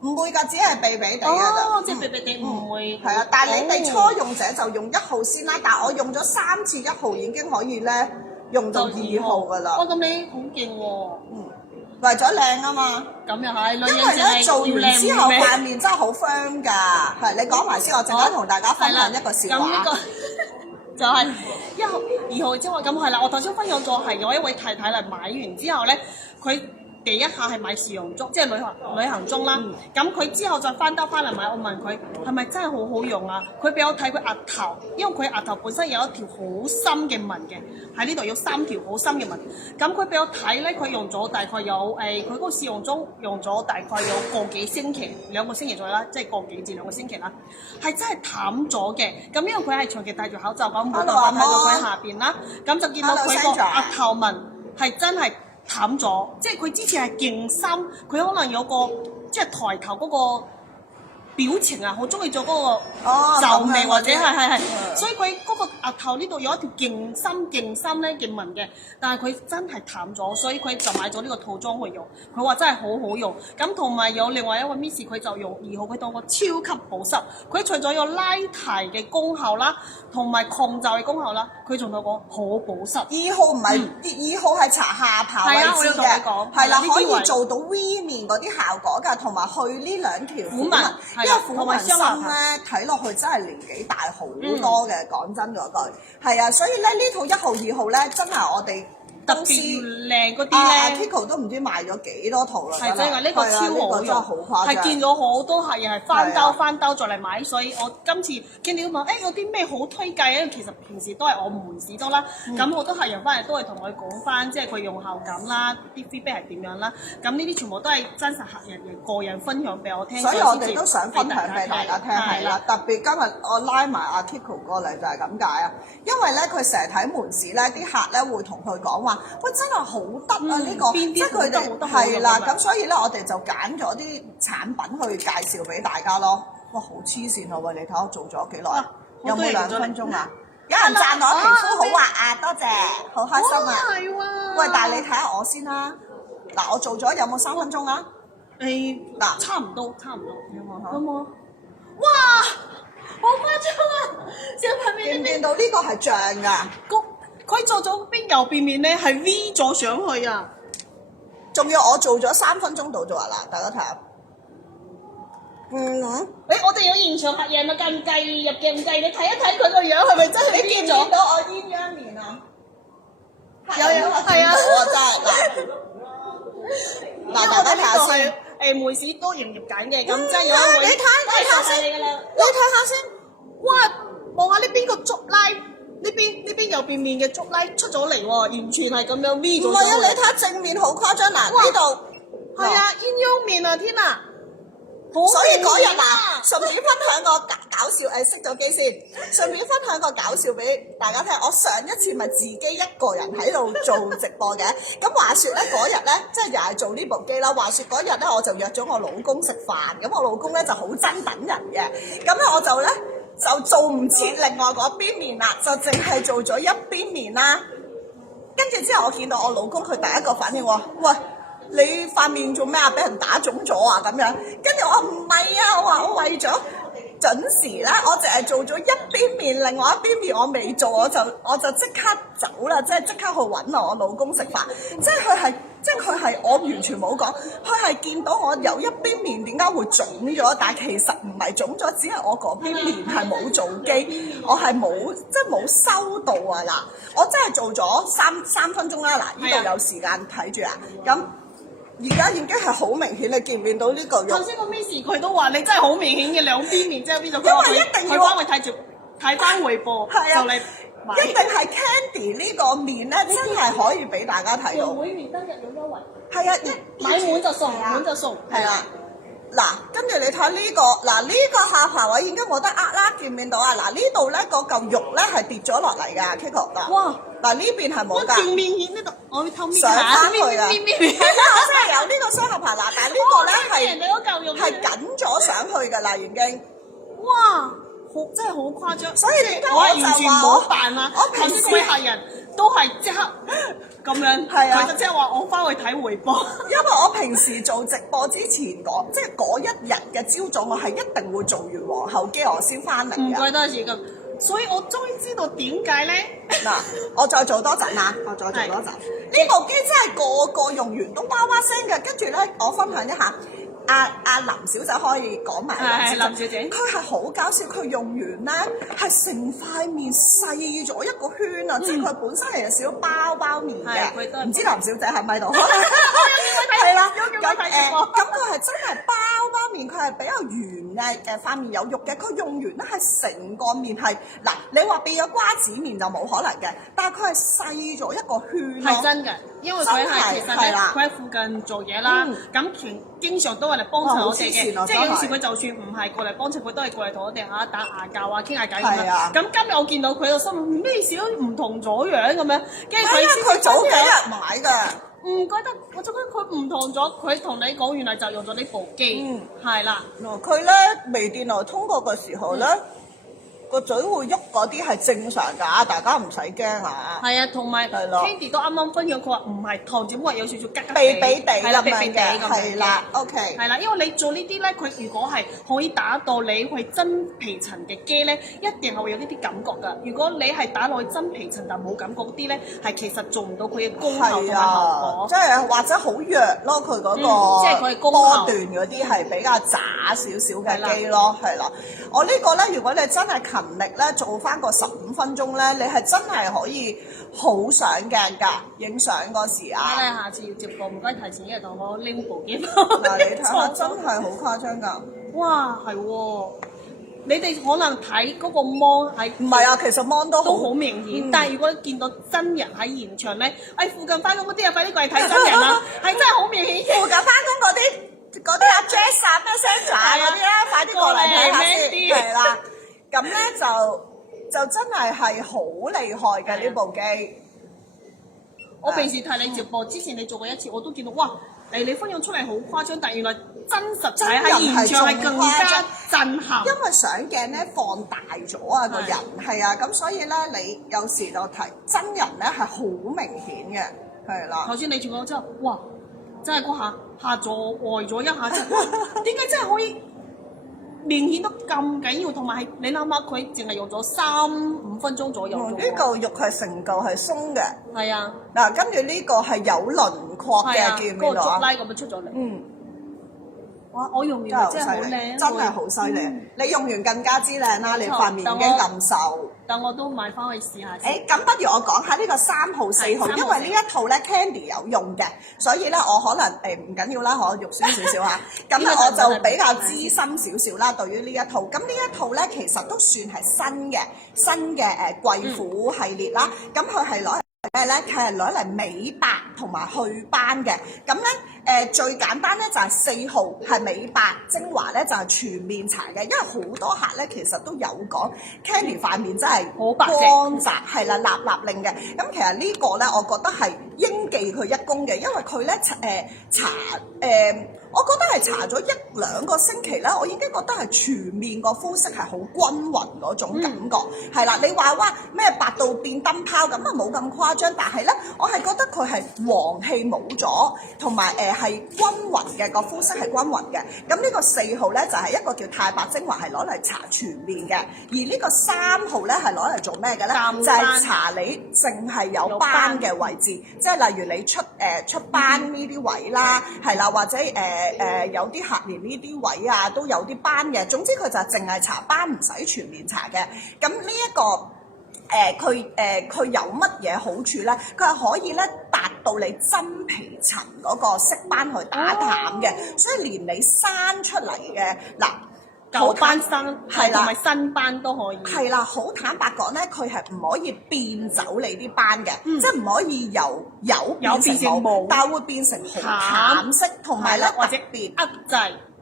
唔會㗎，只係鼻鼻地㗎。即係鼻鼻地唔會。係啊，但係你哋初用者就用1號先啦。但係我用咗3次1號已經可以咧用到2號㗎啦。哇！咁你好勁喎。為咗靚啊嘛。咁又係。因為咧做完之後塊面真係好 firm 㗎。係你講埋先，我陣間同大家分享一個笑話。咁呢個就係1號、2號之外，咁係啦。我頭先分享咗係有一位太太嚟買完之後咧，佢第一下係買試用裝，即係旅行裝啦。咁佢之後再翻兜翻嚟買，我問佢係咪真係好好用啊？佢俾我睇佢額頭，因為佢額頭本身有一條好深嘅紋嘅，喺呢度有3條好深嘅紋。咁佢俾我睇咧，佢用咗大概有佢嗰個試用裝用咗大概有個幾星期，2個星期左右啦，即係個幾至2個星期啦，係真係淡咗嘅。咁因為佢係長期戴住口罩，咁冇辦法睇到佢下邊啦，咁就見到佢個額頭紋係真係淡咗，即係佢之前係勁深，佢可能有個即係抬頭嗰個表情啊，好中意做嗰個皺眉或者係，所以佢嗰個額頭呢度有一條勁深咧嘅紋嘅，但係佢真係淡咗，所以佢就買咗呢個套裝去用，佢話真係好好用。咁同埋有另外一位 Miss 佢就用2號，佢當個超級保濕，佢除咗有拉提嘅功效啦，同埋抗皺嘅功效啦，佢仲有個好保濕。2號唔係2號係搽下巴位置嘅，係啦，可以做到 V 面嗰啲效果㗎，同埋去呢2條虎紋。因為虎紋身咧睇落去真係年紀大好多嘅，講真嗰句係啊，所以咧呢套1號2號咧真係我哋公司靚嗰啲咧 Kiko 都唔知賣咗幾多套啦，係真係呢個超好用，係見咗好多客人係翻兜再嚟買，所以我今次見你都問有啲咩好推介啊？其實平時都係我門市多啦，咁好多客人翻嚟都係同佢講翻，即係佢用後感啦，啲 feedback 係點樣啦，咁呢啲全部都係真實客人嘅個人分享俾我聽，所以我哋都想分享俾大家聽，係啦，特別今日我拉埋阿 Kiko 過嚟就係咁解啊，因為咧佢成日睇門市咧，啲客咧會同佢講話，喂真係好得啊呢個，即係佢哋係啦，咁所以咧我哋就揀咗啲產品去介紹俾大家咯。哇，好黐線啊！喂，你睇我做咗幾耐？有冇2分鐘啊？有人讚我皮膚好滑啊，多謝，好開心啊！係喎。喂，但係你睇下我先啦。嗱，我做咗有冇3分鐘啊？嗱，差唔多，有冇？哇，好誇張啊！小朋友見唔見到呢個係脹㗎？佢做咗邊油變面咧，係 V 咗上去啊！仲要我做咗3分鐘到咗啦，大家睇下。我哋有現場客人啊，計唔計入鏡唔計？你睇一睇佢個樣係咪真係 V 咗？你見唔見到我鴛鴦面啊？有係啊！真係嗱，大家睇下先。梅市都營業緊嘅，咁即係有一位你睇下先，你睇下先。哇！望下呢邊個竹拉，呢邊又變面嘅竹拉出咗嚟喎，完全係咁樣 V 咗。唔係啊，你睇下正面好誇張嗱，呢度係啊，鴛鴦面啊，天啊！所以嗰日嗱，順便分享個搞笑，熄咗機先，順便分享個搞笑俾大家聽。我上一次咪自己一個人喺度做直播嘅，咁話説咧嗰日咧，即係又係做呢部機啦。話説嗰日咧，我就約咗我老公食飯，咁我老公咧就好憎等人嘅，咁咧我就咧就做唔切另外嗰邊面啦，就淨係做咗一邊面啦。跟住之後，我見到我老公佢第一個反應話：喂！你塊面做咩啊？俾人打腫咗啊？咁樣，跟住我話唔係啊，我話我為咗準時咧，我淨係做咗一邊面，另外一邊面我未做，我就即刻走啦，即刻去揾我老公食飯。即係佢係我完全冇講，佢係見到我有一邊面點解會腫咗，但係其實唔係腫咗，只係我嗰邊面係冇做機，我係冇收到啊嗱，我真係做咗三分鐘啦嗱，呢度有時間睇住啊咁。而家已經係好明顯，你見唔見到呢個肉？頭先個 Miss 佢都話你真係好明顯嘅兩邊面，即係邊度？因為一定要佢翻去睇翻回播，就嚟買。一定係 Candy 呢個面咧，真係可以俾大家睇到。每面當日有優惠。係啊，買滿就送，滿就送。係啦。嗱，跟住你睇呢個，嗱呢個下巴位已經冇得呃啦，見唔見到啊？嗱呢度咧嗰嚿肉咧係跌咗落嚟㗎 Kiko 嗱。哇！嗱呢邊係冇㗎。正面顯呢度，我要偷面上翻去啊！係啦，我真係有呢個雙下巴嗱，但係呢個咧係緊咗上去㗎啦，已經。哇！真係好誇張，所以點解我完全冇辦啦。我平時嗰位客人都係即刻咁樣，佢就即係話我翻去睇回播。因為我平時做直播之前即係嗰一日嘅朝早，我係一定會做完皇后機我先翻嚟嘅。唔該多謝咁，所以我終於知道點解咧。嗱，我再做多陣啦，我再做多陣。呢部機真係個個用完都哇哇聲嘅，跟住咧我分享一下。阿林小姐可以講埋係林小姐，佢係好搞笑，佢用完咧係成塊面細咗一個圈啊！即係佢本身係有少少包面嘅，唔知林小姐喺咪度？係啦，咁佢係真係包面，佢係比較圓嘅塊面有肉嘅。佢用完咧係成個面係嗱，你話變咗瓜子面就冇可能嘅，但係佢係細咗一個圈咯。係真嘅，因為佢係其實咧，佢喺附近做嘢啦，咁經常都係嚟幫襯我哋嘅，即係有時佢就算唔係過嚟幫襯，佢都係過嚟同我哋嚇打牙鉸啊，傾下偈咁樣。咁今日我見到佢個心諗咩事都唔同咗樣咁樣，跟住佢早幾日買㗎。唔覺得，我就覺得佢唔同咗。佢同你講，原來就用咗呢部機，係啦。佢咧微電流通過嘅時候咧，個嘴會喐嗰啲係正常㗎，大家唔使驚啊！係啊，同埋 Candy 都啱啱分享，佢話唔係糖，只不過有少少吉吉地地係啦，地咁樣係啦，OK。係啦，因為你做呢啲咧，佢如果係可以打到你去真皮層嘅機咧，一定係會有呢啲感覺㗎。如果你係打落去真皮層但冇感覺啲咧，係其實做唔到佢嘅功效同埋效果。即係或者好弱咯，佢嗰個即係佢波段嗰啲係比較渣少少嘅機咯，係啦。我呢個咧，如果你真係勤力咧，做翻個15分鐘咧，你係真係可以好上鏡㗎，影相嗰時啊！你下次要接播，唔該提前一日同我拎部機。嗱，你睇下真係好誇張㗎！哇，係喎！你哋可能睇嗰個 mon 係唔係啊？其實 mon 都好明顯，但係如果見到真人喺現場咧，附近翻工嗰啲啊，快啲過嚟睇真人啦！係真係好明顯。附近翻工嗰啲阿 Jess 啊、咩 Sandra 嗰啲咧，快啲過嚟睇下先，係啦。咁咧就真係好厲害嘅呢部機。我平時睇你直播之前，你做過一次，我都見到哇！你分享出嚟好誇張，但原來真實睇喺現場係更加震撼。因為相鏡咧放大咗啊，個人係啊，咁所以咧你有時就睇真人咧係好明顯嘅，係啦。頭先你做過之後，哇！真係嗰下嚇咗呆咗一下，真係點解真係可以明顯得咁緊要？同埋係你諗下，佢淨係用咗3-5分鐘左右。呢嚿肉係成嚿係鬆嘅。係啊。嗱，跟住呢個係有輪廓嘅，見唔見到啊？嗰個竹咁樣出咗嚟。哇！我用完真係好靚，真係好犀利。你用完更加之靚啦，你塊面已經咁瘦。但我都買翻去試下先。咁不如我講下呢個3號、4號，因為呢一套咧 Candy 有用嘅，所以咧我可能唔緊要啦，我肉酸少少嚇。咁咧我就比較資深少少啦，對於呢一套。咁呢一套咧其實都算係新嘅貴婦系列啦。咁佢係攞嚟咩咧？佢係攞嚟美白同埋去斑嘅。咁咧最簡單咧就係4號係美白精華咧，就係全面搽嘅。因為好多客咧其實都有講 Candy 塊面真係好白光澤，係啦，立令嘅。咁其實呢個咧我覺得係應記佢一功嘅，因為佢咧我覺得係搽咗1-2個星期啦，我已經覺得係全面個膚色係好均勻嗰種感覺，係啦。你話哇咩白到變燈泡咁啊，冇咁誇張，但係咧我係覺得佢係黃氣冇咗，同埋係均勻嘅，個膚色係均勻嘅。咁呢個4號咧就係一個叫太白精華，係攞嚟搽全面嘅，而呢個3號咧係攞嚟做咩嘅咧？就係搽你淨係有斑嘅位置，即係例如你出斑呢啲位啦，係啦，或者有啲客連呢啲位啊都有啲斑嘅，總之佢就係淨係搽斑，唔使全面搽嘅。咁呢一個佢有乜嘢好處咧？佢係可以咧達到你真皮層嗰個色斑去打淡嘅，所以連你生出嚟嘅嗱舊斑生係同埋新斑都可以。係啦，好坦白講咧，佢係唔可以變走你啲斑嘅，即係唔可以由有變成冇，但係會變成好淡色，同埋咧或者變抑制。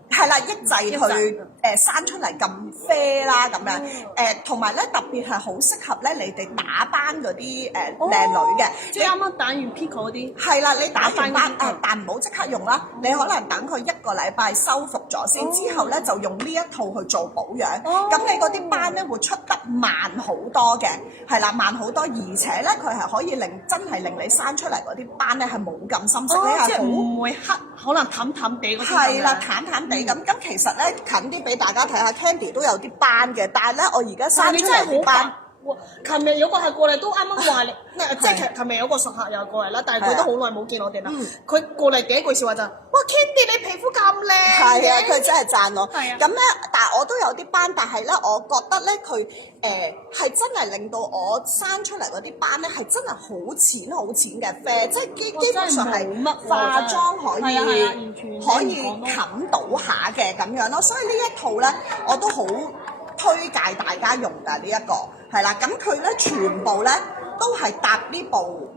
係啦，抑制佢生出嚟咁啡啦咁樣，同埋咧特別係好適合咧你哋打斑嗰啲靚女嘅，即係啱啱打完 Pico 嗰啲。係啦，你打完斑但唔好即刻用啦，你可能等佢1個禮拜修復咗先，之後咧就用呢一套去做保養，咁你嗰啲斑咧會出得慢好多嘅，係啦，慢好多，而且咧佢係可以真係令你生出嚟嗰啲斑咧係冇咁深色，你係唔會黑，可能淡淡地嗰啲。係啦，淡地。咁其實咧近啲俾大家睇下 ，Candy 都有啲斑嘅，但係咧我而家生出嚟啲斑，琴日有個客過嚟都啱啱話你，即係琴日有個熟客又過嚟啦，但係佢都好耐冇見我哋啦。佢過嚟第一句説話就：哇 Candy 你皮膚咁靚！係啊，佢真係讚我。係啊咁咧，但係我都有啲斑，但係咧，我覺得咧佢係真係令到我生出嚟嗰啲斑咧係真係好淺嘅啡，即係基本上係化妝可以冚到下嘅咁樣咯。所以呢一套咧，我都好推介大家用㗎呢一個，係啦。咁佢咧全部咧都係搭呢部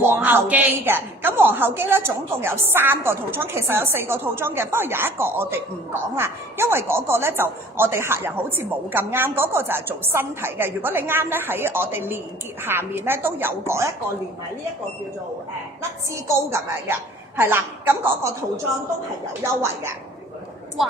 皇后機嘅。咁皇后機咧總共有3個套裝，其實有4個套裝嘅，不過有一個我哋唔講啦，因為嗰個咧就我哋客人好似冇咁啱，嗰個就係做身體嘅。如果你啱咧，喺我哋連結下面咧都有嗰一個連埋呢一個叫做甩脂膏咁樣嘅，係啦。咁嗰個套裝都係有優惠嘅。咁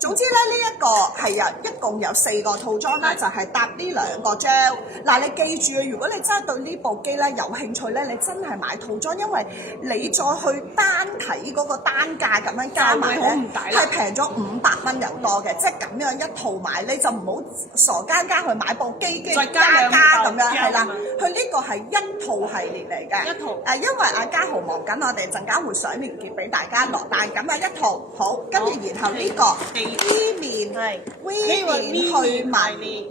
總之咧，呢一個係一共有4個套裝啦，就係搭呢2個 gel。嗱，你記住啊，如果你真係對呢部機咧有興趣咧，你真係買套裝，因為你再去單睇嗰個單價咁樣加埋咧，係平咗500蚊有多嘅，即係咁樣一套買，你就唔好傻更更去買部機加咁樣，係啦。佢呢個係一套系列嚟嘅，因為阿嘉豪忙緊，我哋陣間會上連結俾大家落單，咁啊一套好，跟住然後呢個 V 面去紋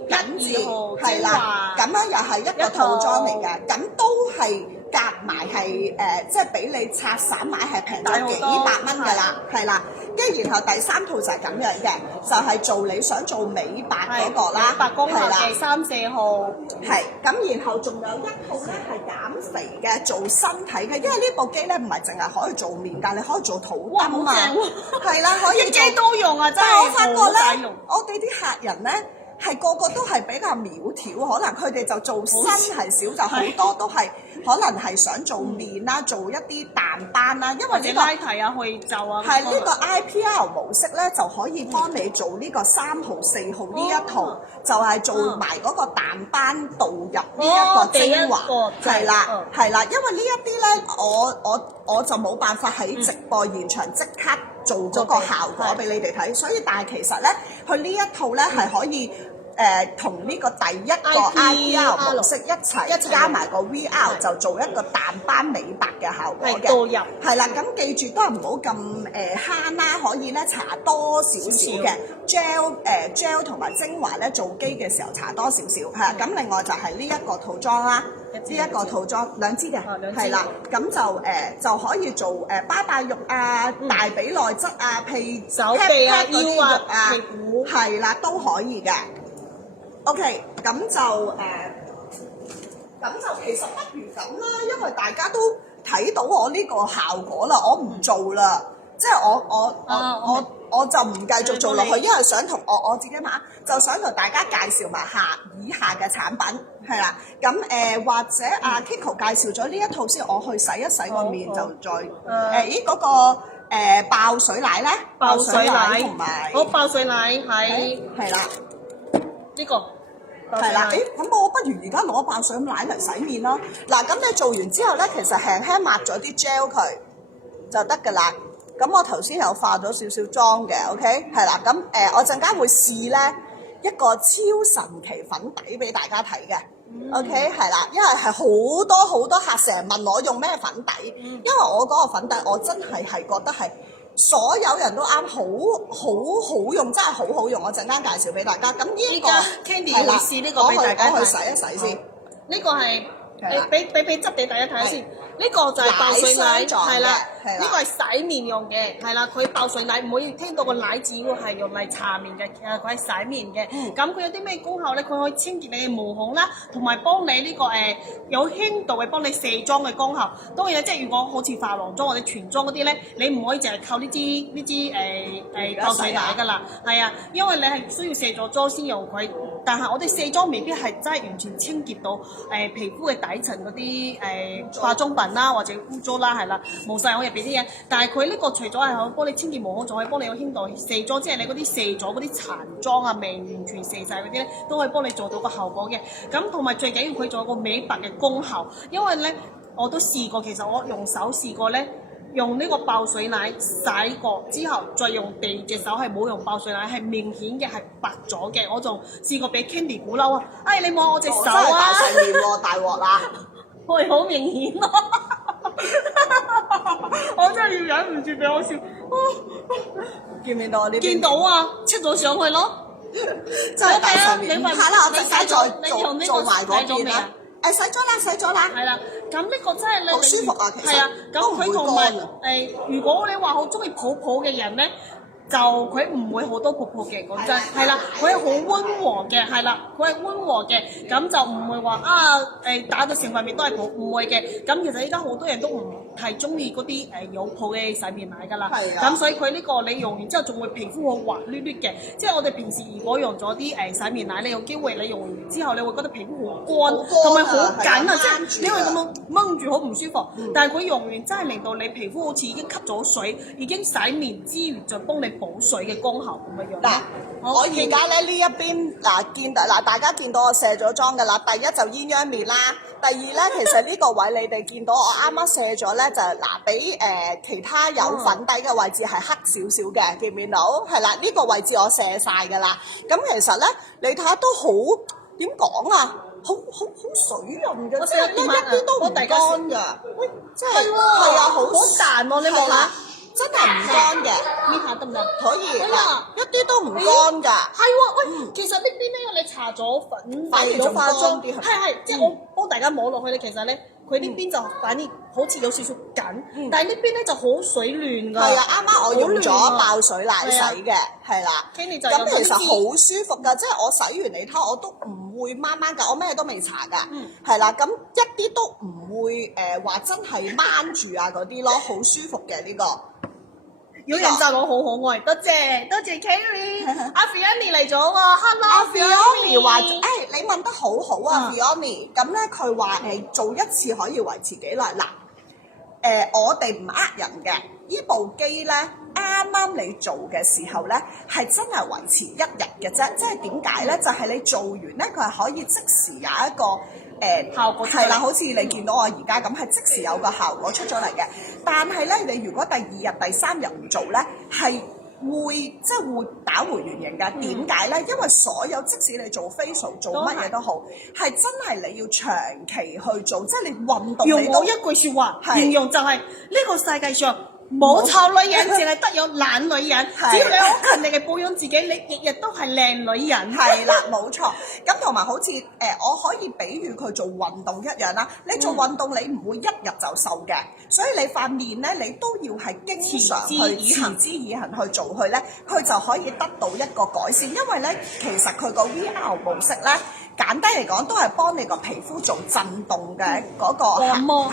緊字係啦，咁樣又係一個套裝嚟嘅，咁都係夾埋係即係比你拆散買係平咗幾百蚊㗎啦，係啦。跟住然後第3套就係咁樣嘅，就係做你想做美白嗰個啦，係啦，3、4號係。咁然後仲有一套咧係減肥嘅，做身體嘅，因為呢部機咧唔係淨係可以做面，但係你可以做肚墩啊嘛，係啦，可以機都用啊，真係我發覺咧，我哋啲客人咧係個個都係比較苗條，可能佢哋就做身係少，就好多都係可能係想做面啦，做一啲淡斑啦，因為呢個拉提啊，去皺啊，係呢個 IPL 模式咧就可以幫你做呢個3號、4號呢一套，就係做埋嗰個淡斑導入呢一個精華，係啦，係啦，因為呢一啲咧，我就冇辦法喺直播現場即刻做嗰個效果俾你哋睇，所以但係其實咧，佢呢一套咧係可以同呢個第一個 IPL 模式一齊加埋個 VR 就做一個淡斑美白嘅效果嘅，導入係啦。咁記住都係唔好咁慳啦，可以咧搽多少少嘅 gel 同埋精華咧，做機嘅時候搽多少少係啦。咁另外就係呢一個套裝啦，呢一個套裝2支嘅，係啦。咁就可以做巴帶肉啊、大髀內側啊、譬如手臂啊、腰啊、屁股係啦都可以嘅。OK，咁就其實不如咁啦，因為大家都睇到我呢個效果啦，我唔做啦，即係我就唔繼續做落去，因為想同我自己買，就想同大家介紹埋以下嘅產品，係啦，咁或者阿 Kiko 介紹咗呢一套先，我去洗一洗個面就再嗰個爆水奶咧，爆水奶同埋爆水奶係啦，呢個。係啦，咁我不如而家攞爆水奶嚟洗面啦。嗱，咁你做完之後咧，其實輕輕抹咗啲 gel 佢就得㗎啦。咁我頭先有化咗少少妝嘅 ，OK， 係啦。咁我陣間會試咧一個超神奇粉底俾大家睇嘅，OK， 係啦。因為係好多客成日問我用咩粉底，因為我嗰個粉底我真係覺得係。所有人都啱，好用，真係好用。我陣間介紹俾大家。咁呢個 Candy 會試呢個俾大家睇。我去洗一洗先。呢個係俾質俾大家睇下先。呢個就係爆水奶，係啦。呢個係洗面用嘅，係啦。佢爆水奶唔可以聽到個奶字喎，係用嚟搽面嘅，佢係洗面嘅。咁佢有啲咩功效咧？佢可以清潔你嘅毛孔啦，同埋幫你呢個有輕度嘅幫你卸妝嘅功效。當然即係如果好似化濃妝或者全妝嗰啲咧，你唔可以淨係靠呢支爆水奶㗎啦。係啊，因為你係需要卸咗妝先用佢。但係我哋卸妝未必係真係完全清潔到皮膚嘅底層嗰啲化妝品啦或者污糟啦，係啦，冇晒我入邊啲嘢。但係佢呢個除咗係可以幫你清潔毛孔，仲可以幫你有輕度卸妝，即係你嗰啲卸咗嗰啲殘妝啊未完全卸晒嗰啲咧，都可以幫你做到個效果嘅。咁同埋最緊要佢仲有個美白嘅功效，因為咧我都試過，其實我用手試過咧。用呢個爆水奶洗過之後，再用第二隻手係冇用爆水奶，係明顯嘅係白咗嘅。我仲試過俾 Candy 鼓嬲啊！哎，你摸我隻手真係啊！大上面喎，大鑊啦！係好明顯咯，我真係要忍唔住俾我笑。見唔見到我呢邊？見到啊，出咗上去咯。真係大上面。你係啦，我陣間再你用呢個做埋嗰邊啦洗咗未啊。洗咗啦，洗咗啦。係啦，咁呢個真係咧，好舒服啊其實係啊，咁都唔會佢同埋乾啊如果你話好中意泡泡嘅人咧，就佢唔會好多泡泡嘅，講真係啦，佢係好溫和嘅，係啦，佢係溫和嘅，咁就唔會話打到成塊面都係泡，唔會嘅。咁其實依家好多人都唔係中意嗰啲有泡嘅洗面奶㗎啦，係啊咁所以佢呢個你用完之後仲會皮膚好滑捋捋嘅，即係我哋平時如果用咗啲洗面奶，你有機會你用完之後，你會覺得皮膚好乾，同埋好緊啊，即係你會咁樣掹住好唔舒服。但係佢用完真係令到你皮膚好似已經吸咗水，已經洗面之餘再幫你補水嘅功效咁嘅樣。嗱，我而家咧呢一邊見到大家見到我卸咗妝㗎啦。第一就鴛鴦面啦，第二咧其實呢個位你哋見到我啱啱卸咗咧就比其他有粉底嘅位置係黑少少嘅，見唔見到？係啦，呢個位置我卸晒㗎啦。咁其實咧你睇下都好點講啊？好水潤嘅，即係一啲都唔乾㗎。喂，真係係啊，好彈喎！你望下。真係唔乾嘅，搣下得唔得？可以哎呀一啲都唔乾㗎。係喎，喂，其實呢邊咧你搽咗粉，反而咗化妝仲乾啲係，即係我幫大家摸落去咧，其實咧佢呢邊就反而好似有少少緊，但係呢邊咧就好水嫩㗎。係啊，啱啱我用咗爆水奶洗嘅，係啦。咁其實好舒服㗎，即係我洗完你睇我都唔會掹掹㗎，我咩都未搽㗎，係啦。咁一啲都唔會話真係掹住啊嗰啲咯，好舒服嘅呢個。有人讚我好可愛，多謝 Carrie，阿 Fiona 嚟咗喎 ，Hello Fiona 話你問得好好啊 Fiona，咁咧佢話做一次可以維持幾耐？嗱我哋唔呃人嘅，呢部機咧啱啱你做嘅時候咧係真係維持1日嘅啫，即係點解咧？就係你做完咧佢係可以即時有一個效果出嚟，係啦，好似你見到我而家咁係即時有個效果出咗嚟嘅。但係咧，你如果第2日、第3日唔做咧，係會打回原形㗎。點解咧？因為所有即使你做 facial 做乜嘢都好，係真係你要長期去做，即係你運動用我你都一句説話形容就係呢個世界上。冇醜女人，淨係得有懶女人。只要你好勤力嘅保養自己，你日日都係靚女人。係啦，冇錯。咁同埋好似我可以比喻佢做運動一樣啦。你做運動你唔會一日就瘦嘅，所以你塊面咧你都要係經常去持之以恆去做佢咧，佢就可以得到一個改善。因為咧，其實佢個 VR 模式咧。簡單嚟講，都係幫你個皮膚做震動嘅嗰個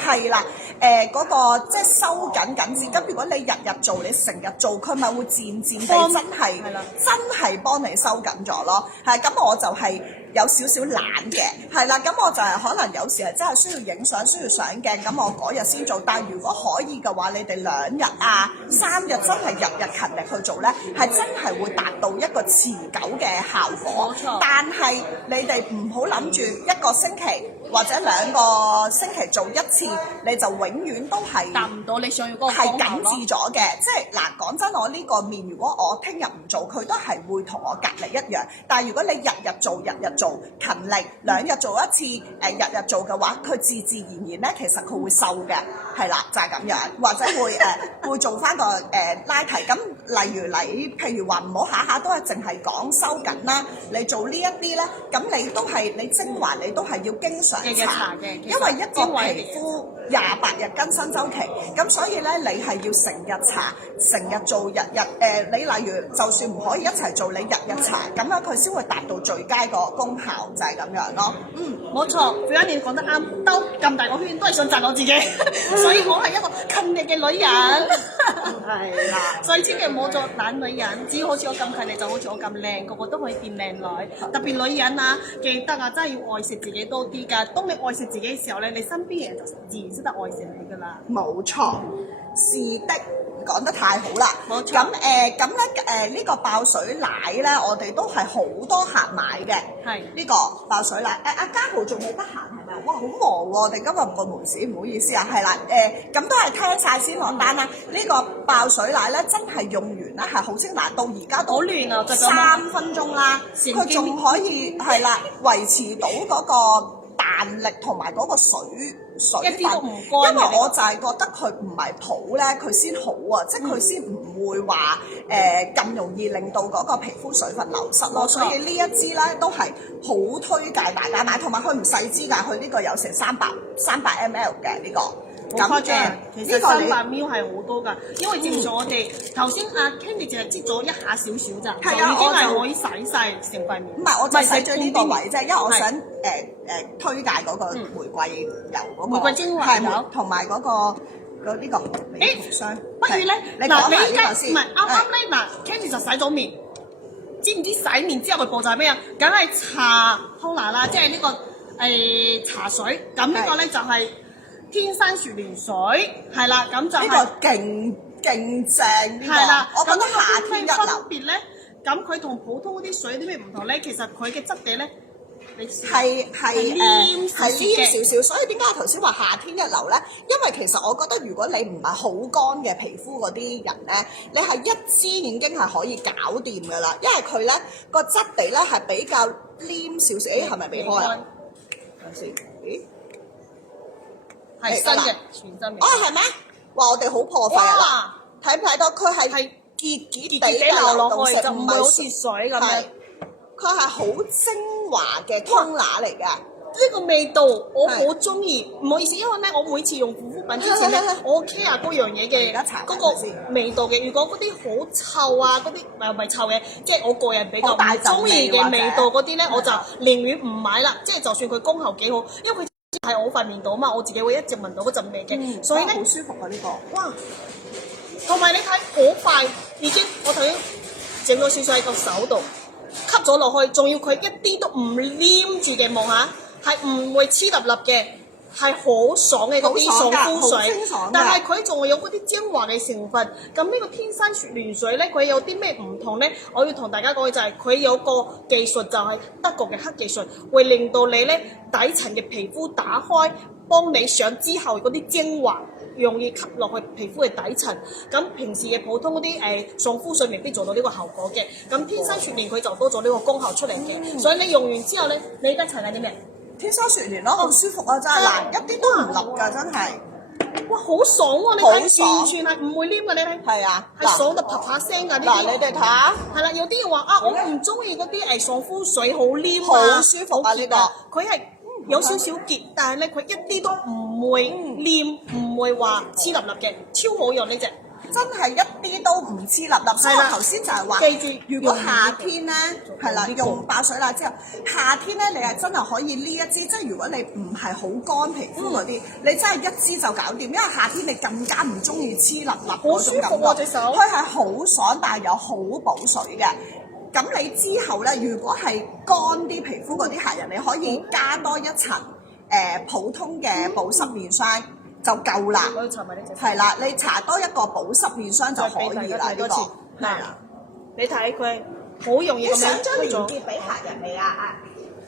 係啦，嗰個即係收緊緊緻。咁如果你日日做，你成日做，佢咪會漸漸地真係幫你收緊咗咯。係咁，我就係有少少懶嘅，係啦。咁我就係可能有時係真係需要影相、需要上鏡，咁我嗰日先做。但係如果可以嘅話，你哋2日啊、3日真係日日勤力去做咧，係真係會達到一個持久嘅效果。冇錯。但係你哋唔好諗住1個星期或者2個星期做一次，你就永遠都係達唔到你想要嗰個係緊緻咗嘅。即係嗱，講真，我呢個面如果我聽日唔做，佢都係會同我隔離一樣。但係如果你日日做勤力2日做一次，日日做嘅話，佢自然咧，其實佢會瘦嘅，係啦，就係咁樣，或者會做翻個拉提。咁例如你譬如話唔好下下都係淨係講收緊啦，你做呢一啲咧，咁你都係你精華你都係要經常搽嘅，因為一個皮膚28日更新週期，咁所以咧你係要成日搽，成日做日日你例如就算唔可以一齊做，你日日搽，咁樣佢先會達到最佳個功效，就係咁樣咯。冇錯，Fiona你講得啱，兜咁大個圈都係想讚我自己，所以我係一個勤力嘅女人。係啦，所以千祈唔好做懶女人，只要好似我咁勤力，就好似我咁靚，個個都可以變靚女。特別女人啊，記得啊，真係要愛惜自己多啲㗎。當你愛惜自己嘅時候咧，你身邊嘅人就自然識得愛惜你㗎啦。冇錯，是的。講得太好啦！冇錯。咁咧呢個爆水奶咧，我哋都係好多客買嘅。係呢個爆水奶。阿嘉豪仲未得閒係咪？哇好忙喎，我哋今日個門市唔好意思啊，係啦咁都係聽晒先落單啦。呢個爆水奶咧真係用完咧係好清嗱，到而家都好亂啊就咁3分鐘啦，佢仲可以係啦維持到嗰個彈力同埋嗰個水分，一啲都唔乾嘅因為我就係覺得佢唔係泡咧，佢先好啊，即係佢先唔會話咁容易令到嗰個皮膚水分流失咯。冇錯所以呢一支咧都係好推介大家買，同埋佢唔細支㗎，佢呢個有成300 ml 嘅呢個。好誇張，其實呢個你300ml 係好多㗎，因為佔咗我哋頭先阿 Candy 淨係擠咗一下少少咋，係啊就已經係可以洗晒成塊面。唔係，我就洗咗呢個位啫，因為我係想推介嗰個玫瑰油嗰個玫瑰精華油係同埋嗰個呢個美圖霜。不如咧，你嗱，講埋你依家唔呢個先。係啱啱咧，嗱，Candy 就洗咗面，知唔知洗面之後嘅步驟係咩啊？梗係搽 toner 啦，即係呢個茶水。咁呢個咧就係天山雪蓮水，係啦，咁就呢係個勁正呢係啦。個，我覺得咁夏天一分流。別咧，咁佢同普通嗰啲水有啲咩唔同咧？其實佢嘅質地咧，你試係黏少少係黏嘅少少，所以點解我頭先話夏天一流咧？因為其實我覺得如果你唔係好乾嘅皮膚嗰啲人咧，你係一支已經係可以搞掂㗎啦，因為佢咧個質地咧係比較黏少少。誒係咪未開啊？等陣先，咦？係新嘅，全新嘅。哦係咩？哇！我哋好破費啊！哇！睇唔睇到佢係係結結結地地流落去，流動性，就唔會好似水咁樣。係佢係好精華嘅通拿嚟㗎。呢個味道我好中意，唔好意思，因為咧我每次用護膚品之前咧，我 care 嗰樣嘢嘅而家搽嗰個味道嘅。如果嗰啲好臭啊，嗰啲唔係臭嘅，即係我個人比較好大唔中意嘅味道嗰啲咧，或者我就寧願唔買啦。即係就算佢功效幾好，因為佢係我塊面度啊嘛，我自己會一直聞到嗰陣味嘅，所以咧好舒服啊呢個。哇！同埋你睇好快已經，我頭先整咗少少喺個手度吸咗落去，仲要佢一啲都唔黏住嘅，望下係唔會黐粒粒嘅，係好爽嘅嗰啲爽膚好水清爽㗎。但係佢仲會有嗰啲精華嘅成分。咁呢個天山雪蓮水咧，佢有啲咩唔同咧？我要同大家講嘅就係佢有個技術，就係德國嘅黑技術，會令到你咧底層嘅皮膚打開，幫你上之後嗰啲精華。容易吸落去皮膚嘅底層，咁平時嘅普通嗰啲爽膚水未必做到呢個效果嘅，咁天山雪蓮佢就多咗呢個功效出嚟嘅，所以你用完之後咧，你而家搽緊啲咩？天山雪蓮咯，好舒服啊真係嗱，一啲都唔笠㗎真係。哇，好爽喎！你好睇爽完全係唔會黏㗎，你睇係啊，係爽到啪啪聲㗎呢嗱，啲。你哋睇下，係啦，有啲人話啊，我唔中意嗰啲爽膚水好黏啊，好舒服啊呢個佢係有少少結，但係咧佢一啲都唔會黏，唔會話黐粒粒嘅，超好用呢只。真係一啲都唔黐立立。所以我頭先就係話，記住如果夏天咧係啦，用呢個用爆水奶之後，夏天咧你係真係可以呢一支，即係如果你唔係好乾皮膚嗰啲，你真係一支就搞掂。因為夏天你更加唔中意黐立立嗰種感好舒服啊隻手覺，佢係好爽，但係又好補水嘅。咁你之後咧，如果係乾啲皮膚嗰啲客人，你可以加多一層普通嘅保濕面霜就夠啦。我要搽埋呢隻。係啦，你搽多一個保濕面霜就可以啦。呢個係啦，你睇佢好容易咁樣你想將推咗，連結俾客人未啊？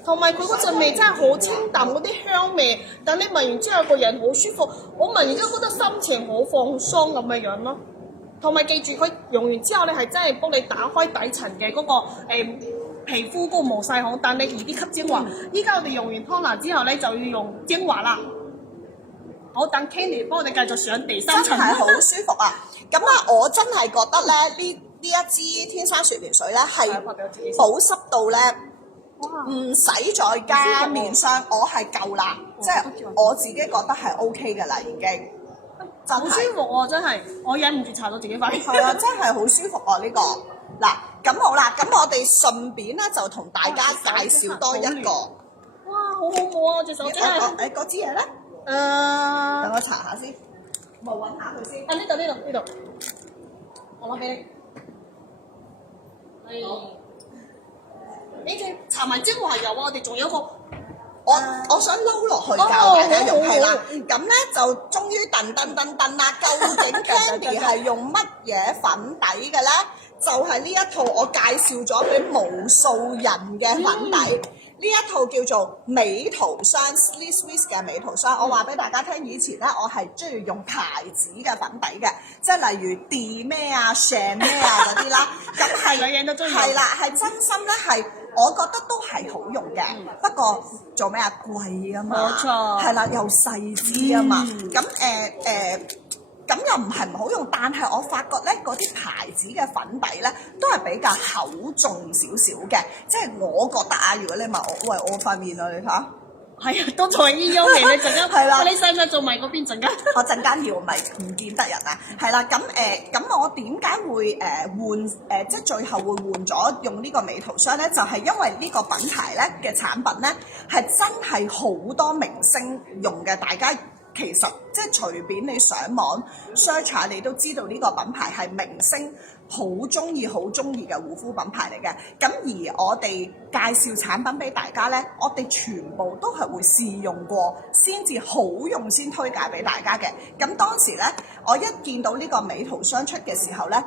同埋佢嗰陣味真係好清淡嗰啲香味，但你聞完之後個人好舒服，我聞完之後覺得心情好放鬆咁嘅樣咯。同埋記住佢用完之後咧係真係幫你打開底層嘅嗰個皮膚嗰個毛細孔，但你易啲吸精華。依家我哋用完 toner 之後咧就要用精華啦。好，等 Candy 幫我哋繼續上第三層。真係好舒服啊！咁啊，我真係覺得咧，呢一支天山雪蓮水咧係保濕到咧，唔使再加面霜，我係夠啦。即係我自己覺得係 OK 㗎啦，已經。真好舒係服喎、真係，我忍唔住搽到自己塊面。係啊，真係好舒服啊！呢個嗱，咁好啦，咁我哋順便咧就同大家介紹多一個。哇，好好摸啊！隻手真係。嗰支嘢咧，等誒，我搽下先，我揾下佢先。啊呢度，我攞俾你。係。你哋搽埋精華油啊！我哋仲有一個。我想撈落去教大家用係啦，咁咧就終於噔啦！究竟 Candy 係用乜嘢粉底嘅咧？就係呢一套我介紹咗俾無數人嘅粉底。呢一套叫做美圖霜 Sleek Swiss 嘅美圖霜，我話俾大家聽，以前咧我係中意用牌子嘅粉底嘅，即係例如 D 咩啊、Shane 咩啊嗰啲啦，咁係女人都中意用係啦，係真心咧係。我覺得都係好用嘅，不過做咩啊？貴啊嘛，冇錯係啦，又細支啊嘛，咁咁又唔係唔好用，但係我發覺咧嗰啲牌子嘅粉底咧都係比較厚重少少嘅，即係我覺得啊，如果你問我，喂我塊面啊，你睇下。係啊，都仲係依優嘅，你陣間係啦你使唔使做埋嗰邊陣間？我陣間要咪唔見得人啊，係啦，咁我點解會換即係最後會換咗用呢個美圖霜咧？就係因為呢個品牌咧嘅產品咧係真係好多明星用嘅，大家其實即係隨便你上網 search 下，你都知道呢個品牌係明星好中意嘅護膚品牌嚟嘅。咁而我哋介紹產品俾大家咧，我哋全部都係會試用過先至好用先推介俾大家嘅。咁當時咧，我一見到呢個美圖霜出嘅時候咧，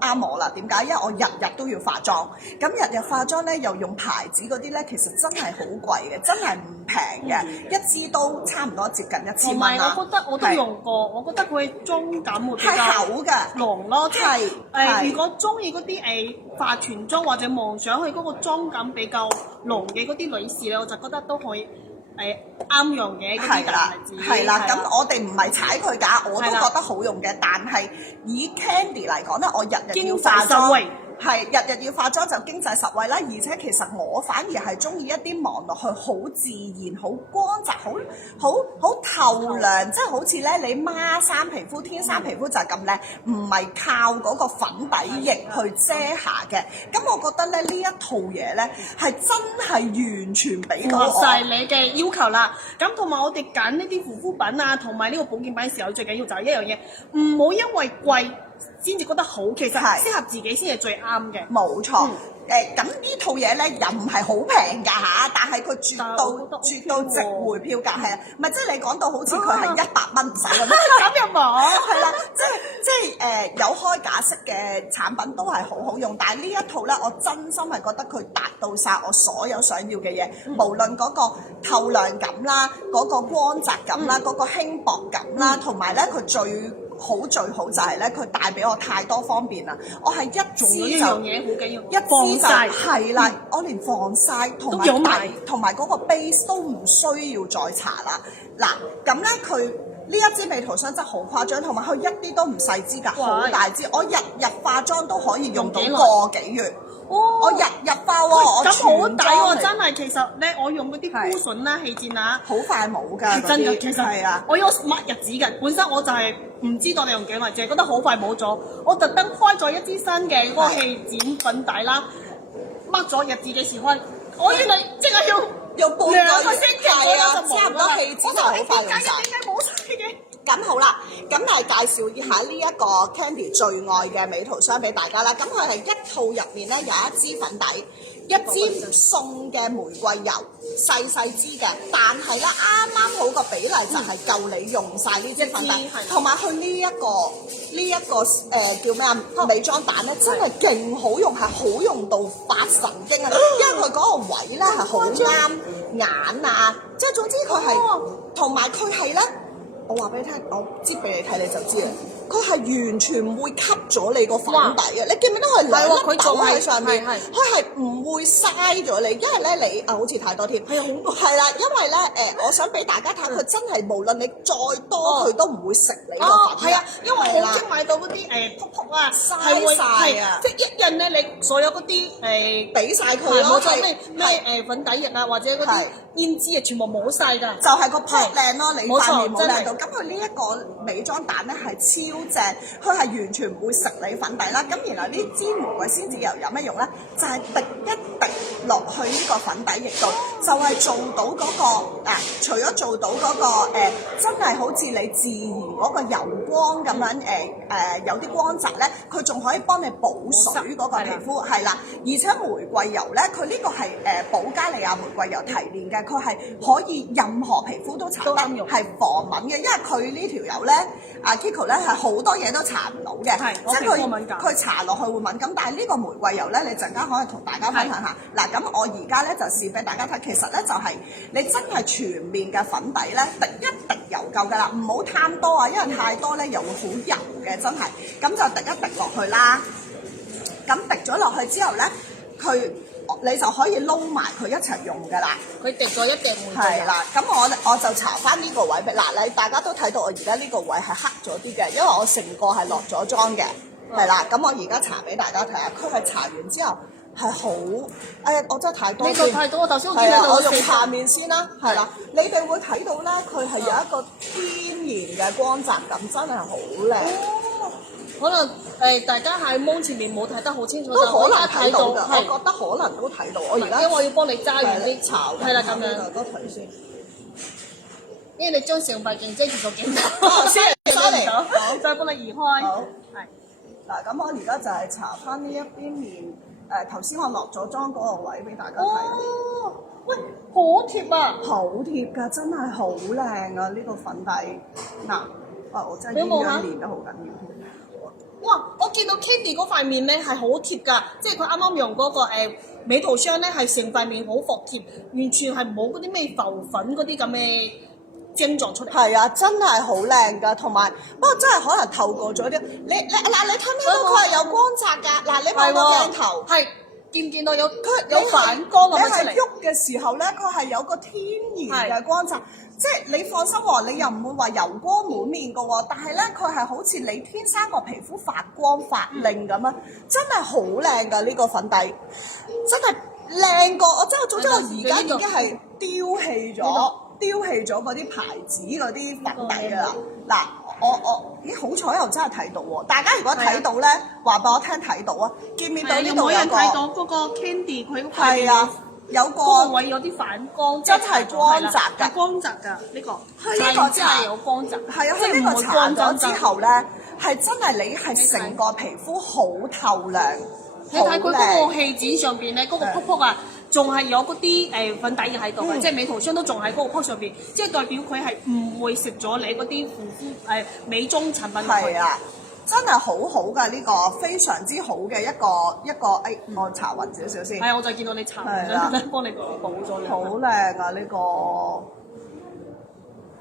啱我啦。點解？因為我日日都要化妝，咁日日化妝咧又用牌子嗰啲咧，其實真係好貴嘅，真係唔平嘅，一支都差唔多接近1000同埋蚊啦。我覺得我都用過，我覺得佢妝感會比較係厚㗎，濃咯，即係係如果中意嗰啲化全妝或者望上去嗰個妝感比較濃嘅嗰啲女士咧，我就覺得都可以啱用嘅嗰啲大牌子。係啦，咁我哋唔係踩佢㗎，我都覺得好用嘅。但係以 Candy 嚟講咧，我日日要化妝。係日日要化妝就經濟實惠啦，而且其實我反而係中意一啲望落去好自然、好光澤、好透亮，即係好似咧你孖生皮膚、天生皮膚就係咁靚，唔係靠嗰個粉底液去遮瑕嘅。咁我覺得咧呢一套嘢咧係真係完全俾到我符合晒你嘅要求啦。咁同埋我哋揀呢啲護膚品啊，同埋呢個保健品嘅時候，最緊要就係一樣嘢，唔好因為貴先至覺得好，其實適合自己先係最啱嘅。冇錯。咁呢套嘢咧又唔係好平㗎嚇，但係佢絕到值回票價係啊，唔係即係你講到好似佢係100蚊唔使咁樣，咁又冇係啦，即係有開架式嘅產品都係好好用，但係呢一套咧，我真心係覺得佢達到晒我所有想要嘅嘢，無論嗰個透亮感啦，嗰個光澤感啦，嗰個輕薄感啦，同埋咧佢最好就係咧，佢帶俾我太多方便啦！我係一支就一樣嘢好緊要，一支就係啦，我連防曬同埋底同埋嗰個 base 都唔需要再搽啦。嗱，咁咧佢呢一支美圖霜真係好誇張，同埋佢一啲都唔細支㗎，好大支，我日日化妝都可以用到個幾月。我日日化喎，咁好抵喎！真係，其實咧，我用嗰啲膚筍啦、氣墊啊，好快冇㗎，真㗎。其實係啊，我有抹日子嘅，本身我就係唔知道你用幾耐，淨係覺得好快冇咗。我特登開咗一支新嘅嗰個氣墊粉底啦，抹咗日子幾時開？我原來即係要半個星期左右就差唔多氣墊就好快用晒。點解冇晒嘅？咁好啦，咁係介紹一下呢一個 Candy 最愛嘅美圖霜俾大家啦。咁佢係一套入面咧有一支粉底，一支送嘅玫瑰油，細支嘅，但係咧啱啱好個比例就係夠你用晒呢支粉底，同埋佢呢一個叫咩啊美妝蛋咧，真係勁好用，係好用到發神經啊！因為佢嗰個位咧係好啱眼啊，即係總之佢係同埋佢係咧。我話俾你聽，我擠俾你睇你就知啦。佢係完全唔會吸咗你個粉底嘅，你記唔記得佢兩粒豆喺上面？佢係唔會嘥咗你，因為咧你好似太多添。係啦，因為咧我想俾大家睇，佢真係無論你再多，佢都唔會食你個粉。係啊，因為我好驚買到嗰啲撲撲啊，嘥晒啊！即係一印咧，你所有嗰啲俾晒佢咯，咩粉底液啊，或者嗰啲胭脂啊，全部冇晒㗎。就係個撲靚咯，你塊面冇靚到。咁佢呢一個美妝蛋咧係超正，佢係完全唔會食你粉底啦。咁然後呢支玫瑰仙子油有咩用咧？就係滴一滴落去呢個粉底液度，就係做到嗰個除咗做到嗰個真係好似你自然嗰個油光咁樣有啲光澤咧，佢仲可以幫你補水嗰個皮膚係啦。而且玫瑰油咧，佢呢個係保加利亞玫瑰油提煉嘅，佢係可以任何皮膚都搽得，係防敏嘅。因為佢呢條油咧，阿 Kiko 咧係好多嘢都搽唔到嘅，即係佢搽落去會敏感。但係呢個玫瑰油咧，你陣間可以同大家分享下。嗱，咁我而家咧就試俾大家睇，其實咧就係、你真係全面嘅粉底咧，滴一滴油夠㗎啦，唔好貪多啊，因為太多咧又會好油嘅，真係。咁就滴一滴落去啦。咁滴咗落去之後咧，你就可以撈埋佢一齊用㗎啦。佢滴咗一滴滿係啦，咁我就搽翻呢個位俾嗱，你大家都睇到我而家呢個位係黑咗啲嘅，因為我成個係落咗妝嘅，係啦。咁我而家搽俾大家睇下，佢係搽完之後係好，哎呀，我真係太多。呢個太多，我頭先我見係啊，到我用下面先啦，係啦，你哋會睇到咧，佢係有一個天然嘅光澤感，真係好靚。可能大家喺芒前面冇睇得好清楚，都可能睇到㗎，係我覺得可能都睇到。我而家因為我要幫你揸完啲搽，係啦咁樣。都睇先。因為你將成塊鏡遮住個鏡頭，先嚟，好，再幫你移開。好，係。嗱，咁我而家就係搽翻呢一邊面，頭先我落咗妝嗰個位俾大家睇。哦，喂，好貼啊！好貼㗎，真係好靚啊！呢個粉底，嗱，我真係你有冇啊練得好緊要。哇！我見到 Candy 嗰塊面咧係好貼㗎，即係佢啱啱用嗰個美圖霜咧係成塊面好服貼，完全係冇嗰啲咩浮粉嗰啲咁嘅症狀出嚟。係啊，真係好靚㗎，同埋不過真係可能透過咗啲，你睇唔睇到佢係有光澤㗎？嗱，你望個鏡頭，係見唔見到有有反光咁你樣出嚟？係喐嘅時候咧，佢係有個天然嘅光澤。即係你放心喎，你又唔會話油光滿面㗎喎，但係咧佢係好似你天生個皮膚發光發亮咁啊！真係好靚㗎呢個粉底，真係靚過我真係總之我而家已經係丟棄咗嗰啲牌子嗰啲粉底㗎啦。嗱，我咦好彩又真係睇到喎！大家如果睇到咧，話俾我聽睇到啊，見唔見到呢度有個？睇到嗰個 Candy 佢嗰塊係啊。有個嗰個位有啲反光，真係光澤㗎，係光澤㗎呢個，呢個真係有光澤。係啊，佢呢個搽咗之後咧，係真係你係成個皮膚好透亮。你睇佢嗰個氣墊上邊咧，嗰個泡泡啊，仲係有嗰啲粉底液喺度嘅，即係美圖霜都仲喺嗰個泡上邊，即係代表佢係唔會食咗你嗰啲護膚美妝產品落去。係啊。真係好好㗎呢個，非常之好嘅一個，我搽勻少少先。係啊，我就見到你搽勻，幫你補咗你。好靚啊呢個，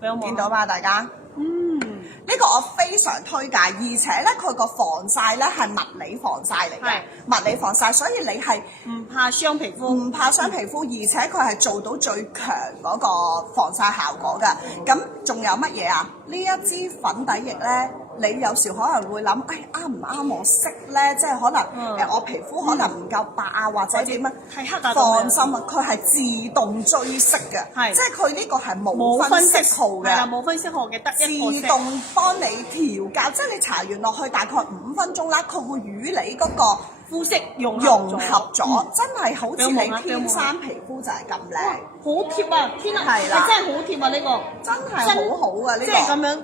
俾我望。見到嘛大家？呢個我非常推介，而且咧佢個防曬咧係物理防曬嚟嘅，物理防曬，所以你係唔怕傷皮膚，唔怕傷皮膚，而且佢係做到最強嗰個防曬效果㗎。咁仲有乜嘢啊？呢一支粉底液咧，你有時可能會諗，啱唔啱我色咧？即係可能我皮膚可能唔夠白啊，或者點啊？太黑啊！放心啊，佢係自動追色嘅，即係佢呢個係冇分色號嘅，係啦，冇分色號嘅，得一個色。自動幫你調校，即係你搽完落去大概5分鐘啦，佢會與你嗰個膚色融合咗，真係好似你天生皮膚就係咁靚，好貼啊！天啊，係真係好貼啊！呢個真係好好啊！呢個即係咁樣。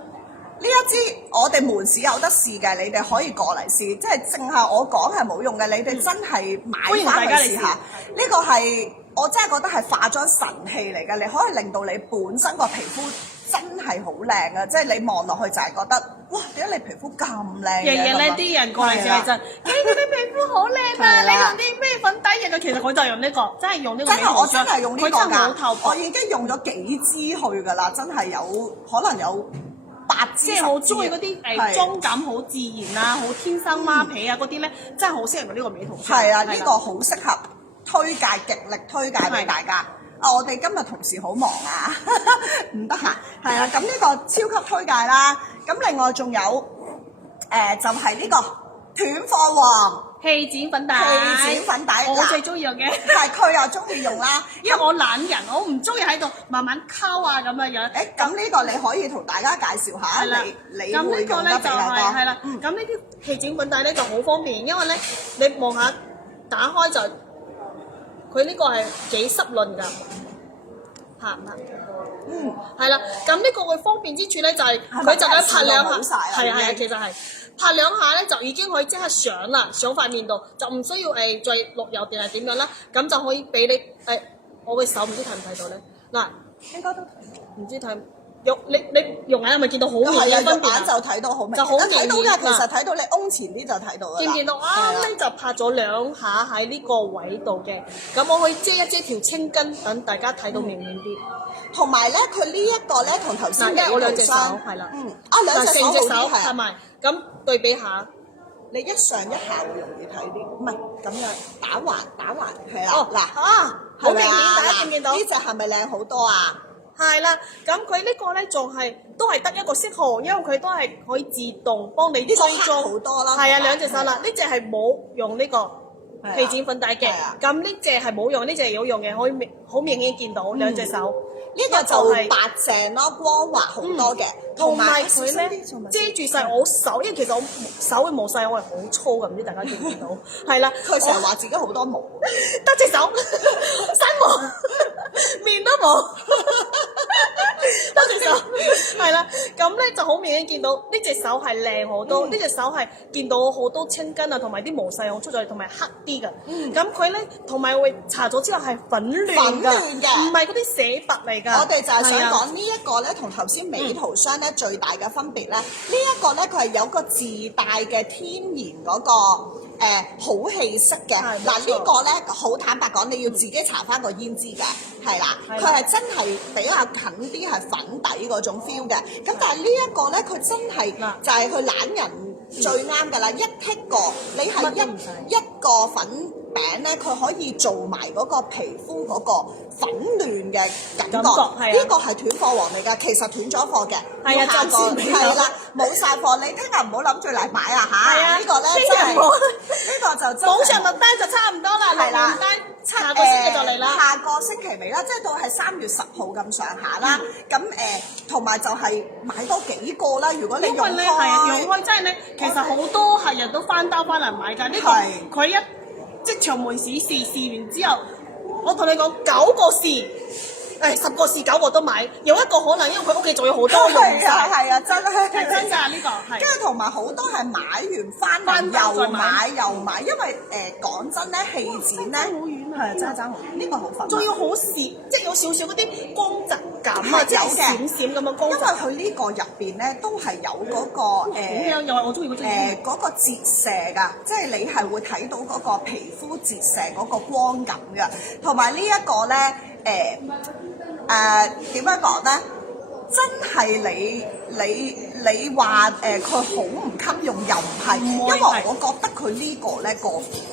呢一支我哋門市有得試嘅，你哋可以過嚟試，即係淨係我講係冇用嘅，你哋真係買翻去試下。呢個係我真係覺得係化妝神器嚟嘅，你可以令到你本身個皮膚真係好靚啊！即係你望落去就係覺得，哇！點解你皮膚咁靚嘅？日日咧啲人過嚟就係真，你啲皮膚好靚啊！你用啲咩粉底液啊？其實佢就係用呢個，真係用呢個。真係我真係用呢個㗎，我已經用咗幾支去㗎啦，真係可能有8支。即係我中意嗰啲妝感好自然啊，好天生孖皮啊嗰啲咧，真係好適合呢個美圖霜。係啊，呢個好適合推介，極力推介俾大家。我哋今日同事好忙啊，唔得閒。係啊，咁呢個超級推介啦。咁另外仲有就係呢個斷貨王氣墊粉底，我最中意用嘅，但係佢又中意用啦，因為我懶人，我唔中意喺度慢慢溝啊咁嘅樣。咁呢個你可以同大家介紹下，你會用得比較多。係啦，咁呢啲氣墊粉底咧就好方便，因為咧你望下打開就佢呢個係幾濕潤㗎，嚇唔嚇？係啦，咁呢個佢方便之處咧就係佢就咁拍兩下，係啊，其實係。拍兩下咧就已經可以即刻上啦，上塊面度就唔需要再落油定係點樣啦，咁就可以俾你我嘅手唔知睇唔睇到咧？嗱，應該都睇，唔知睇你用眼係咪見到好明係啊，顯分別肉眼就啊？睇到好明，就好明顯睇到㗎。其嗱實睇到你擁前啲就睇到㗎啦。見唔見到係啊啱啱就拍咗兩下喺呢個位度嘅，咁我可以遮一遮條青筋，等大家睇到明顯啲。同埋咧，佢呢一個咧同頭先嗱，因為我兩隻手雙係啦，兩隻手成隻手好啲係啊，係咪？咁對比下，你一上一下會容易睇啲，唔係咁樣打橫係哦啦，嗱好明顯，係咪啊大家見唔見到？呢隻係咪靚好多啊？係啦，咁佢呢個咧仲係都係得一個色號，因為佢都係可以自動幫你追呢個黑蹤好多啦，係啊，同埋兩隻手啦，呢隻係冇用呢個係啊皮剪粉底嘅係啊，咁呢隻係冇用，呢隻係有用嘅，可以好明顯見到兩隻手。呢個就白淨咯，光滑好多嘅，同埋佢咧遮遮住晒我手，因為其實我手嘅毛細我係好粗嘅，唔知大家見唔見到？係啦，佢成日話自己好多毛，得隻手，身毛，面都冇，得隻手，係啦，咁咧就好明顯見到呢隻手係靚好多，呢隻手係見到好多青筋啊，同埋啲毛細孔出咗嚟，同埋黑啲嘅。咁佢咧同埋會搽咗之後係粉嫩㗎，唔係嗰啲寫白嚟㗎。我哋就係想係啊講呢一個咧，同頭先美圖霜咧最大嘅分別咧，呢一個咧佢係有個自帶嘅天然嗰個好氣色嘅。係嗱冇錯呢個咧好坦白講，你要自己搽翻個胭脂嘅，係啦，係佢係真係比較近啲係粉底嗰種 feel 嘅。咁但係呢一個咧，佢真係嗱就係佢懶人最啱㗎啦，一剔過你係乜都唔使一個粉餅咧，佢可以做埋嗰個皮膚嗰個粉嫩嘅感覺。感覺係啊呢個係斷貨王嚟㗎，其實斷咗貨嘅。係啊要下個暫時未有係啦，冇晒貨，你聽日唔好諗住嚟買啊嚇！係啊呢個咧聽日真係唔好呢個就真係網上落單就差唔多啦，係啦落單下個星期就嚟啦。下個星期尾啦，即係到係3月10號咁上下啦。咁同埋就係買多幾個啦。如果你因用為咧係啊，用開，開真係咧，其實好多客人都翻兜翻嚟買㗎。呢係個佢一即場門市試完之後，我同你講9個試，10個試9個都買，有一個可能因為佢屋企仲有好多用係啊晒，係啊，真係係真㗎呢個係。跟住同埋好多係買完翻嚟翻兜再又買買又買，因為講真咧，氣剪咧好遠啊係真係爭好遠，呢個好粉啊。仲要好閃，即係有少少嗰啲光澤感啊，即係有嘅閃閃咁嘅光因為澤。佢呢個入邊咧都係有嗰個好靚，又係我中意嗰種。嗰個折射㗎，即係你係會睇到嗰個皮膚折射嗰個光感㗎，同埋呢一個咧點樣講咧？真係你話佢好唔襟用又唔係，因為我覺得佢呢個咧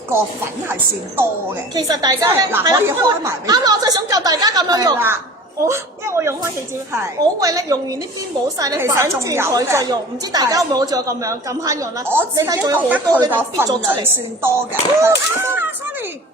個粉係算多嘅。其實大家咧即係嗱可以開埋俾你啱啦，我就係想教大家咁樣用係啦。因為我用開氣墊係，我會咧用完呢邊冇晒咧其實反轉仲有嘅佢再用，唔知大家有冇好似我咁樣咁慳用啦？我自己覺得你睇仲有好多你佢個哋搣咗份量出嚟，算多嘅。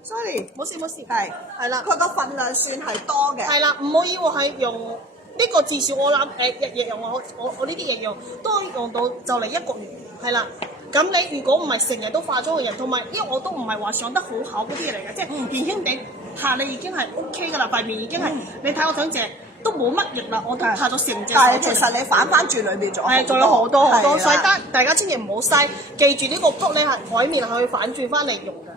sorry，冇事冇事，係係啦佢個份量算係多嘅。係啦，唔好以為係用呢個至少我諗日日用我呢啲嘢用都用到就嚟1個月，係啦。咁你如果唔係成日都化妝嘅人，同埋因為我都唔係話上得好厚嗰啲嚟嘅，即係輕輕地下你已經係 OK 㗎啦，塊面已經係你睇我兩隻都冇乜液啦，我都拍咗成隻手但係出嚟其實你反翻轉裏邊仲有仲有好多好多，係啦所以大家千祈唔好嘥，記住呢個卜咧係海面係可以反轉翻嚟用嘅，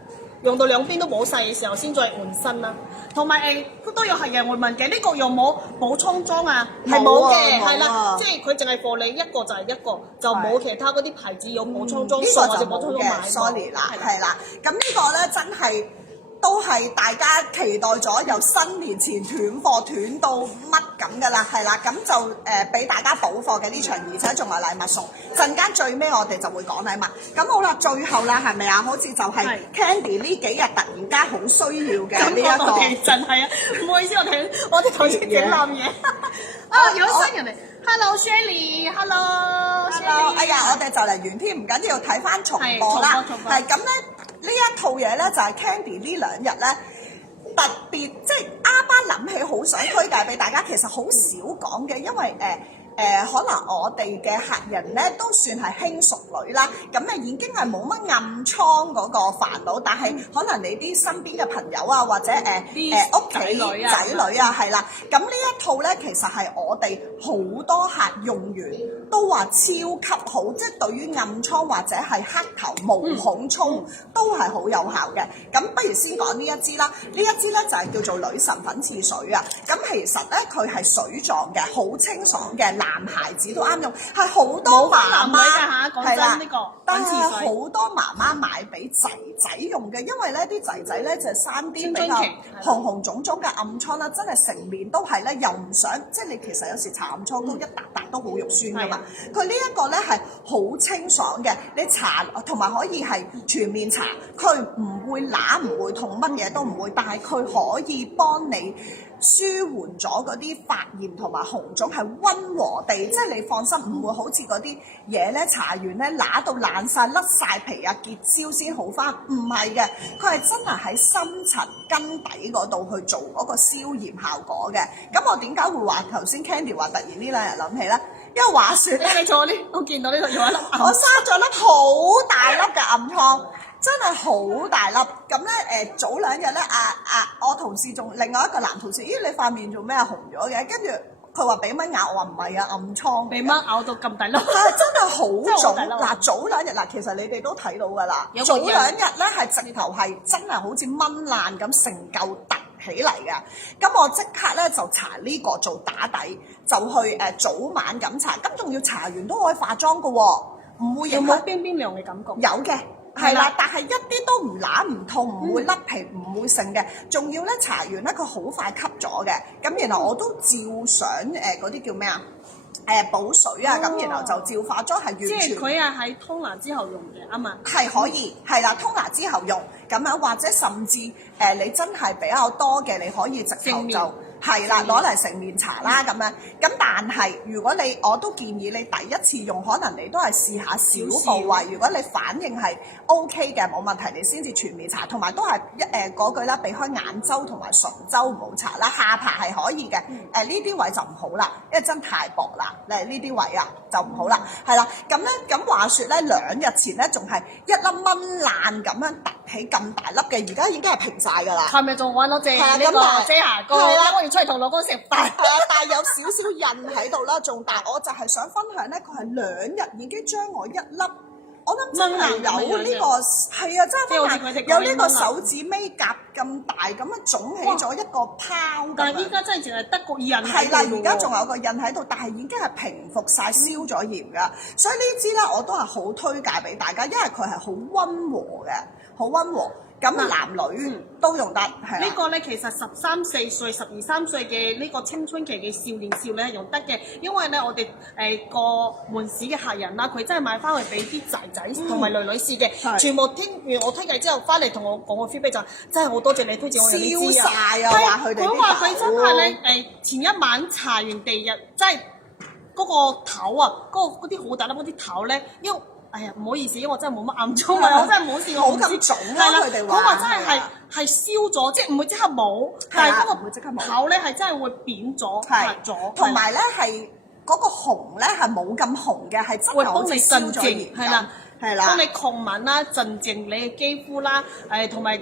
用到兩邊都冇晒嘅時候先再換身啦。同埋都有係人會問嘅，呢個有冇補充裝啊？係冇嘅，係啦，即係佢淨係貨你一個就係一個，就冇其他嗰啲牌子有補充裝呢送或者個就冇嘅補充裝買，sorry 啦，係啦。咁呢個咧真係都係大家期待咗，由新年前斷貨斷到乜咁噶啦，係啦。咁就俾大家補貨嘅呢場，而且仲有禮物送。陣間最尾我哋就會講禮物。咁好啦，最後啦，係咪啊？好似就係 Candy 呢幾日突然間好需要嘅呢一我個。哋真係啊，唔好意思，我哋頭先整冧嘢。啊，有新人嚟 ，Hello Shelly，Hello，哎呀，我哋就嚟完添，唔緊要，睇翻重播啦。重播係咁咧，呢一套嘢咧就係 Candy 呢2日咧特別，即係啱啱諗起好想推介俾大家，其實好少講嘅，因為可能我哋嘅客人咧都算係輕熟女啦，咁已經係冇乜暗瘡嗰個煩惱，但係可能你啲身邊嘅朋友啊，或者屋企仔女啊，係啦，咁呢一套咧其實係我哋好多客用完都話超級好，即係對於暗瘡或者係黑頭毛孔粗都係好有效嘅。咁不如先講呢一支啦，呢一支咧就係叫做女神粉刺水啊。咁其實咧佢係水狀嘅，好清爽嘅，男孩子都啱用，係好多媽媽講真呢個但係粉刺水好多媽媽買俾仔仔用嘅，因為咧啲仔仔咧就係生啲比較紅紅腫腫嘅暗瘡啦，真係成面都係咧，又唔想即係你其實有時搽暗瘡都一笪笪都好肉酸噶嘛。佢呢一個咧係好清爽嘅，你搽同埋可以係全面搽，佢唔會揦唔會痛，乜嘢都唔會，但係佢可以幫你舒緩咗嗰啲發炎同埋紅腫，係溫和地，即係你放心，唔會好似嗰啲嘢咧搽完咧揦到爛晒、甩晒皮啊、結焦先好翻，唔係嘅，佢係真係喺深層根底嗰度去做嗰個消炎效果嘅。咁我點解會話頭先 Candy 話突然呢兩日諗起咧？因為話説咧，我見到呢度有一粒暗瘡，我生咗粒好大粒嘅暗瘡。真係好大粒，咁咧早兩日咧我同事仲另外一個男同事，咦你塊面做咩紅咗嘅？跟住佢話俾蚊咬，我話唔係啊，暗瘡俾蚊咬到咁大粒，真係好腫。嗱早兩日嗱，其實你哋都睇到㗎啦，早兩日咧係直頭係真係好似蚊爛咁成嚿突起嚟嘅。咁我即刻咧就搽呢個做打底，就去早晚咁搽，咁仲要搽完都可以化妝㗎喎，唔會有冇冰冰涼嘅感覺？有嘅。係啦，但係一啲都唔揦唔痛，唔會甩皮，唔會剩嘅。仲要咧搽完咧，佢好快吸咗嘅。咁然後我都照想嗰啲叫咩啊？補水啊，咁然後就照化妝係完全。即係佢係喺通拿之後用嘅啊嘛。係可以，係啦，通拿之後用咁樣，或者甚至你真係比較多嘅，你可以直頭就。係啦，攞嚟成面搽啦咁樣。咁但係如果我都建議你第一次用，可能你都係試下小部位。如果你反應係 OK 嘅，冇問題，你先至全面搽。同埋都係嗰句啦，避開眼周同埋唇周唔好搽啦。下巴係可以嘅，呢啲位就唔好啦，因為真太薄啦。呢啲位啊就唔好啦。係啦，咁話説咧2日前咧仲係一粒蚊爛咁樣突起咁大粒嘅，而家已經係平晒㗎啦。係咪仲揾到借呢個遮瑕膏？係啦，我要出嚟同老公食飯。但係有少少印喺度啦，仲大。我就係想分享咧，佢係2日已經將我一粒，我諗真係有呢個係啊，真係有呢個手指尾甲咁大咁樣腫起咗一個泡。但係依家真係淨係得個印喺度。係啦，而家仲有個印喺度，但係已經係平復晒、消咗炎㗎。所以呢支咧我都係好推介俾大家，因為佢係好溫和嘅，好溫和。咁男女都用得，係呢個咧其實13、14歲、12、13歲嘅呢個青春期嘅少年少女係用得嘅，因為咧我哋個門市嘅客人啦，佢真係買翻去俾啲仔仔同埋女女試嘅，全部聽完我推介之後翻嚟同我講個 feedback 就真係好多謝你推薦我用呢支啊！燒曬啊！話佢哋佢話佢真係咧前一晚搽完第二日，真係嗰個頭啊，嗰啲好大粒嗰啲頭咧，因為哎呀，唔好意思，因為我真係冇乜暗瘡，我真係冇試過，冇咁腫啦。佢哋話，佢話真係燒咗，即係唔會即刻冇，但係嗰個頭咧係真係會扁咗、白咗，同埋咧係嗰個紅咧係冇咁紅嘅，係真係好似燒咗炎咁。係啦，幫你抗敏啦、鎮靜你嘅肌膚啦，同埋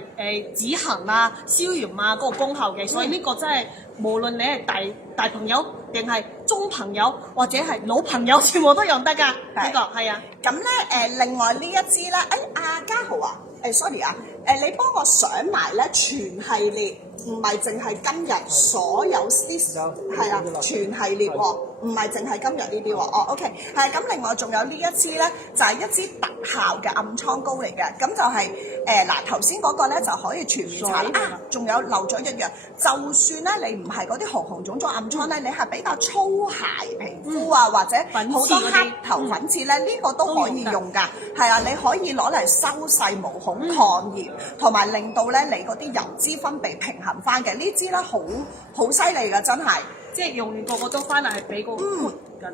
止痕啊、消炎啊嗰個功效嘅，所以呢個真係無論你係大朋友定係中朋友或者係老朋友，全部都用得㗎。呢個係啊。咁咧另外呢一支咧，阿嘉豪啊，sorry 啊，你幫我上埋咧全系列，唔係淨係今日所有啲係啊，全系列喎，唔係淨係今日呢啲喎。哦 ，OK， 係咁，另外仲有呢一支咧，就係一支特效嘅暗瘡膏嚟嘅，咁就係嗱頭先嗰個咧就可以全面搽啦。仲有漏咗一樣，就算咧你唔係嗰啲紅紅腫腫暗瘡咧，你係比較粗鞋皮膚啊，或者好多黑頭粉刺咧，呢個都可以用㗎。係啊，你可以攞嚟收細毛孔、抗炎，同埋令到咧你嗰啲油脂分泌平衡翻嘅。呢支咧好犀利㗎，真係。即係用完個個都翻嚟係俾個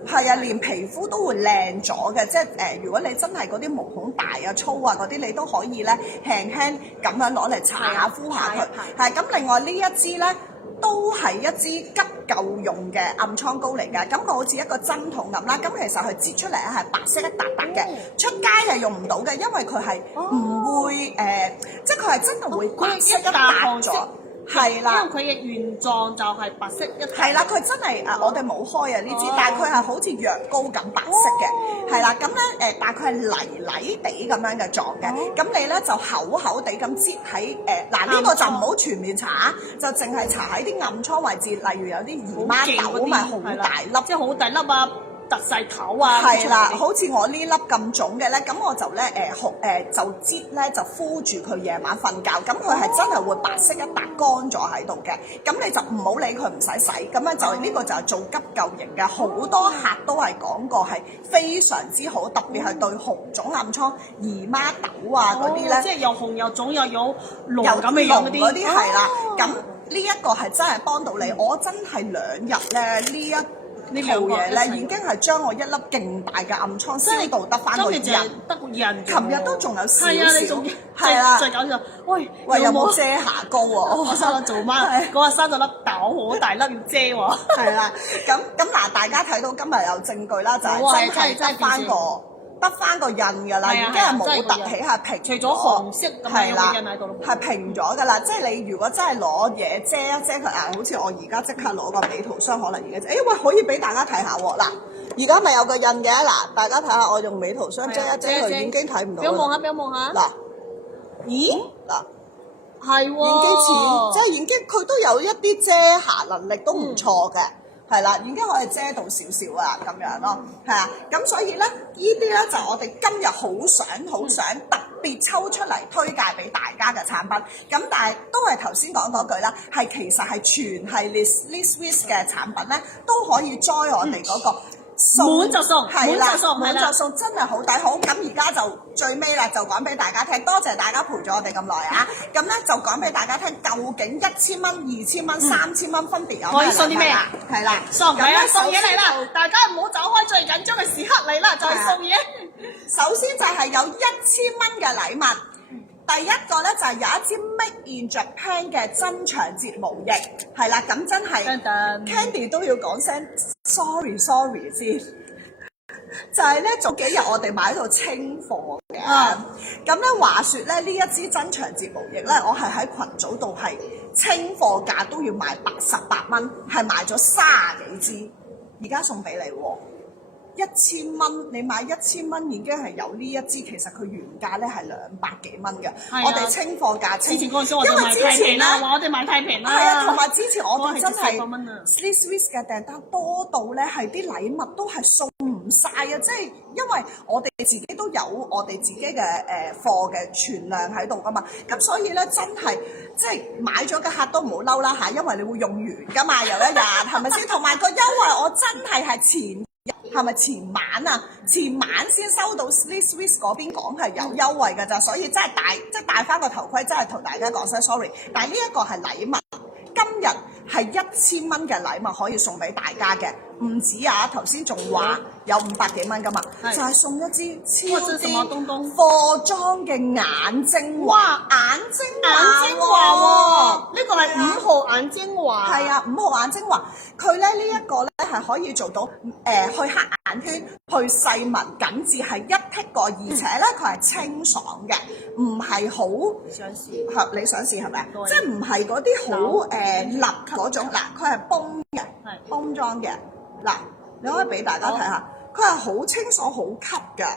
係啊，連皮膚都會靚咗嘅，即係如果你真係嗰啲毛孔大啊、粗啊嗰啲，你都可以咧輕輕咁樣攞嚟搽下、敷下佢。係咁，另外呢一支咧都係一支急救用嘅暗瘡膏嚟嘅，咁佢好似一個針筒咁啦。咁其實佢擠出嚟咧係白色一笪笪嘅，出街係用唔到嘅，因為佢係唔會即係佢係真係會白色一笪咗。係啦因為佢嘅原狀就係白色一係啦，佢真係我哋冇開啊呢支，但係佢係好似藥膏咁白色嘅，係啦，咁咧大概係泥泥地咁樣嘅狀嘅，咁你咧就厚厚地咁擠喺嗱呢個就唔好全面搽，就淨係搽喺啲暗瘡位置，例如有啲姨媽痘咪好大粒，即係好大粒啊！突晒頭啊！係啦，好似我呢粒咁腫嘅咧，咁我就咧就擠咧就敷住佢夜晚瞓覺，咁佢係真係會白色一笪乾咗喺度嘅，咁你就唔好理佢唔使洗，咁樣就呢個就係做急救型嘅，好多客都係講過係非常之好，特別係對紅腫暗瘡、姨媽痘啊嗰啲咧，即係又紅又腫又有膿咁嘅樣嗰啲係啦，咁呢一個係真係幫到你，我真係2日咧呢套嘢咧已經係將我一粒勁大嘅暗瘡消到得翻個印，得個印。琴日都仲有少少，係啊，最搞笑，喂有冇遮瑕膏喎？我收咗做乜？嗰日生咗粒痘，好大粒要遮喎。係啦，咁嗱，大家睇到今日有證據啦，就係真係得翻個印㗎啦，已經係冇凸起係平。除咗紅色咁樣嘅印喺度咯，係平咗㗎啦。即係你如果真係攞嘢遮一遮佢啊，好似我而家即刻攞個美圖霜，可能而家喂可以俾大家睇下喎。嗱，而家咪有個印嘅嗱，大家睇下我用美圖霜遮一遮佢，已經睇唔到。俾我望下，俾我望下。嗱，咦？嗱，係喎，已經似，即係已經佢都有一啲遮瑕能力都唔錯嘅。係啦，已經可以遮到少少啊，咁樣咯，係啊，咁所以咧，呢啲咧就我哋今日好想特別抽出嚟推介俾大家嘅產品，咁但係都係頭先講嗰句啦，係其實係全系列 Swiss 嘅產品咧，都可以 join 我哋嗰個。滿就送，係啦，滿就送真係好抵好，咁而家就最尾啦，就講俾大家聽，多謝大家陪咗我哋咁耐啊！咁咧就講俾大家聽，究竟1000蚊、2000蚊、3000蚊分別有可以送啲咩啊？係啦，送嘢嚟啦！大家唔好走開，最緊張嘅時刻嚟啦，就係送嘢。首先就係有1000蚊嘅禮物。第一個咧就係有一支 Made in Japan 嘅增長睫毛液，係啦，咁真係 Candy 都要講聲 sorry 先，就係咧早幾日我哋買到清貨嘅，咁咧話説咧呢一支增長睫毛液咧，我係喺群組度係清貨價都要賣88蚊，係賣咗30幾支，而家送俾你喎。1000蚊，你買1000蚊已經係有呢一支，其實佢原價咧係200幾蚊嘅。我哋清貨價清，之前嗰陣時我哋賣太平啦，話我哋賣太平啦。係啊，同埋之前我哋真係400蚊啊 Swiss 嘅訂單多到咧係啲禮物都係送唔晒啊！即係因為我哋自己都有我哋自己嘅貨嘅存量喺度噶嘛，咁所以咧真係即係買咗嘅客都唔好嬲啦嚇，因為你會用完噶嘛，有一日係咪先？同埋個優惠我真係係咪前晚啊？前晚先收到 Swiss 嗰邊講係有優惠㗎咋，所以真係戴翻個頭盔，真係同大家講聲 sorry。但係呢一個係禮物，今日係1000蚊嘅禮物可以送俾大家嘅，唔止啊！頭先仲話有500幾蚊㗎嘛，就係送一支超啲貨裝嘅眼精華，眼精華喎，呢個係5號眼精華，係啊，5號眼精華，佢咧呢一個咧係可以做到去黑眼圈、去細紋緊緻，係一剔過，而且咧佢係清爽嘅，唔係好想試，你想試係咪啊？即係唔係嗰啲好立嗰種嗱，佢係泵嘅，泵裝嘅嗱，你可以俾大家睇下，佢係好清爽、好吸㗎，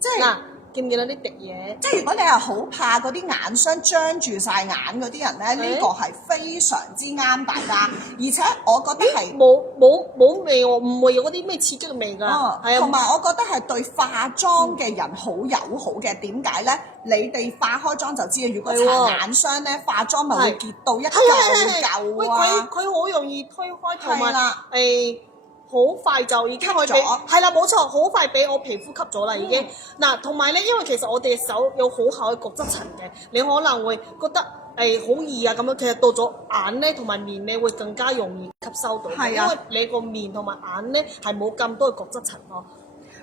即係。記唔記得啲滴嘢？即係如果你係好怕嗰啲眼霜張住晒眼嗰啲人咧，呢個係非常之啱大家，而且我覺得係冇味喎，唔會有嗰啲咩刺激嘅味㗎。係啊，同埋我覺得係對化妝嘅人好友好嘅。點解咧？你哋化開妝就知啊。如果搽眼霜咧，化妝咪會結到一嚿啊。佢好容易推開，同埋好快就已經可以俾，係啦冇錯，好快俾我皮膚吸咗啦已經。嗱，同埋咧，因為其實我哋嘅手有好厚嘅角質層嘅，你可能會覺得好易啊咁樣。其實到咗眼咧同埋面咧會更加容易吸收到，因為你個面同埋眼咧係冇咁多嘅角質層咯。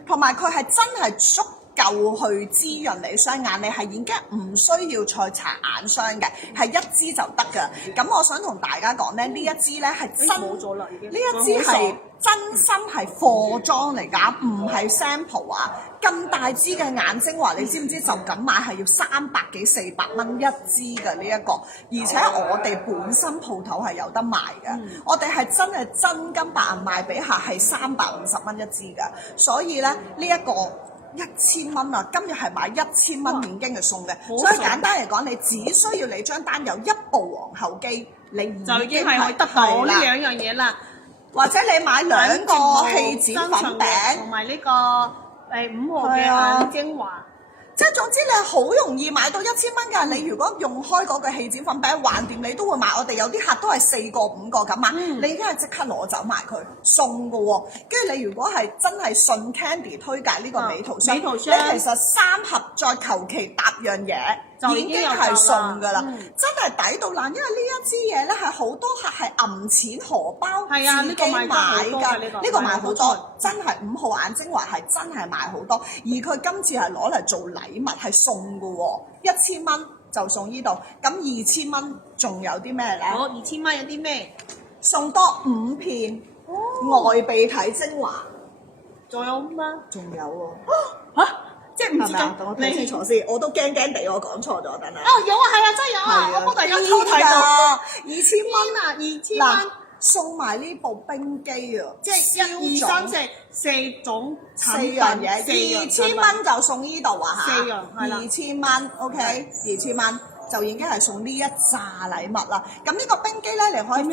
同埋佢係真係縮夠去滋潤你雙眼，你係已經唔需要再搽眼霜嘅，係一支就得㗎。咁我想同大家講咧，呢一支咧係真，冇咗啦已經。呢一支係真心係貨裝嚟㗎，唔係 sample 啊！咁大支嘅眼精華，你知唔知就咁買係要300幾400蚊一支嘅呢一個？而且我哋本身鋪頭係有得賣嘅，我哋係真係真金白銀賣俾客係350蚊一支嘅，所以咧呢一個1000蚊啊！今日係買1000蚊已經係送嘅，所以簡單嚟講，你只需要你張單有一部皇后機，你就已經係可以得到呢兩樣嘢啦。或者你買2個氣剪粉餅，同埋呢個5號嘅眼精華。即係總之你好容易買到1000蚊㗎。你如果用開嗰個氣剪粉餅橫掂，你都會買。我哋有啲客都係4個5個咁啊，你已經係即刻攞走埋佢送㗎喎。跟住你如果係真係信 Candy 推介呢個美圖霜，你其實3盒再求其搭樣嘢。已經係送㗎啦，真係抵到爛，因為呢一支嘢咧係好多客係揞錢荷包自己買㗎，呢個買好多，真係5號眼精華係真係買好多，而佢今次係攞嚟做禮物係送㗎喎，1000蚊就送呢度，咁2000蚊仲有啲咩咧？好，2000蚊有啲咩？送多5片外鼻體精華，仲有咩？仲有喎嚇！即係唔知等我睇清楚先，我都驚驚地，我講錯咗，等陣。有啊，係啊，真係有啊，我幫大家偷睇到2000蚊啊，2000蚊送埋呢部冰機啊，即係1、2、3、4種產品， 4樣嘢，2000蚊就送呢度啊嚇， 4樣係啦2000蚊 ，OK，2000蚊。就已經係送呢一紮禮物啦。咁呢個冰機咧，你可以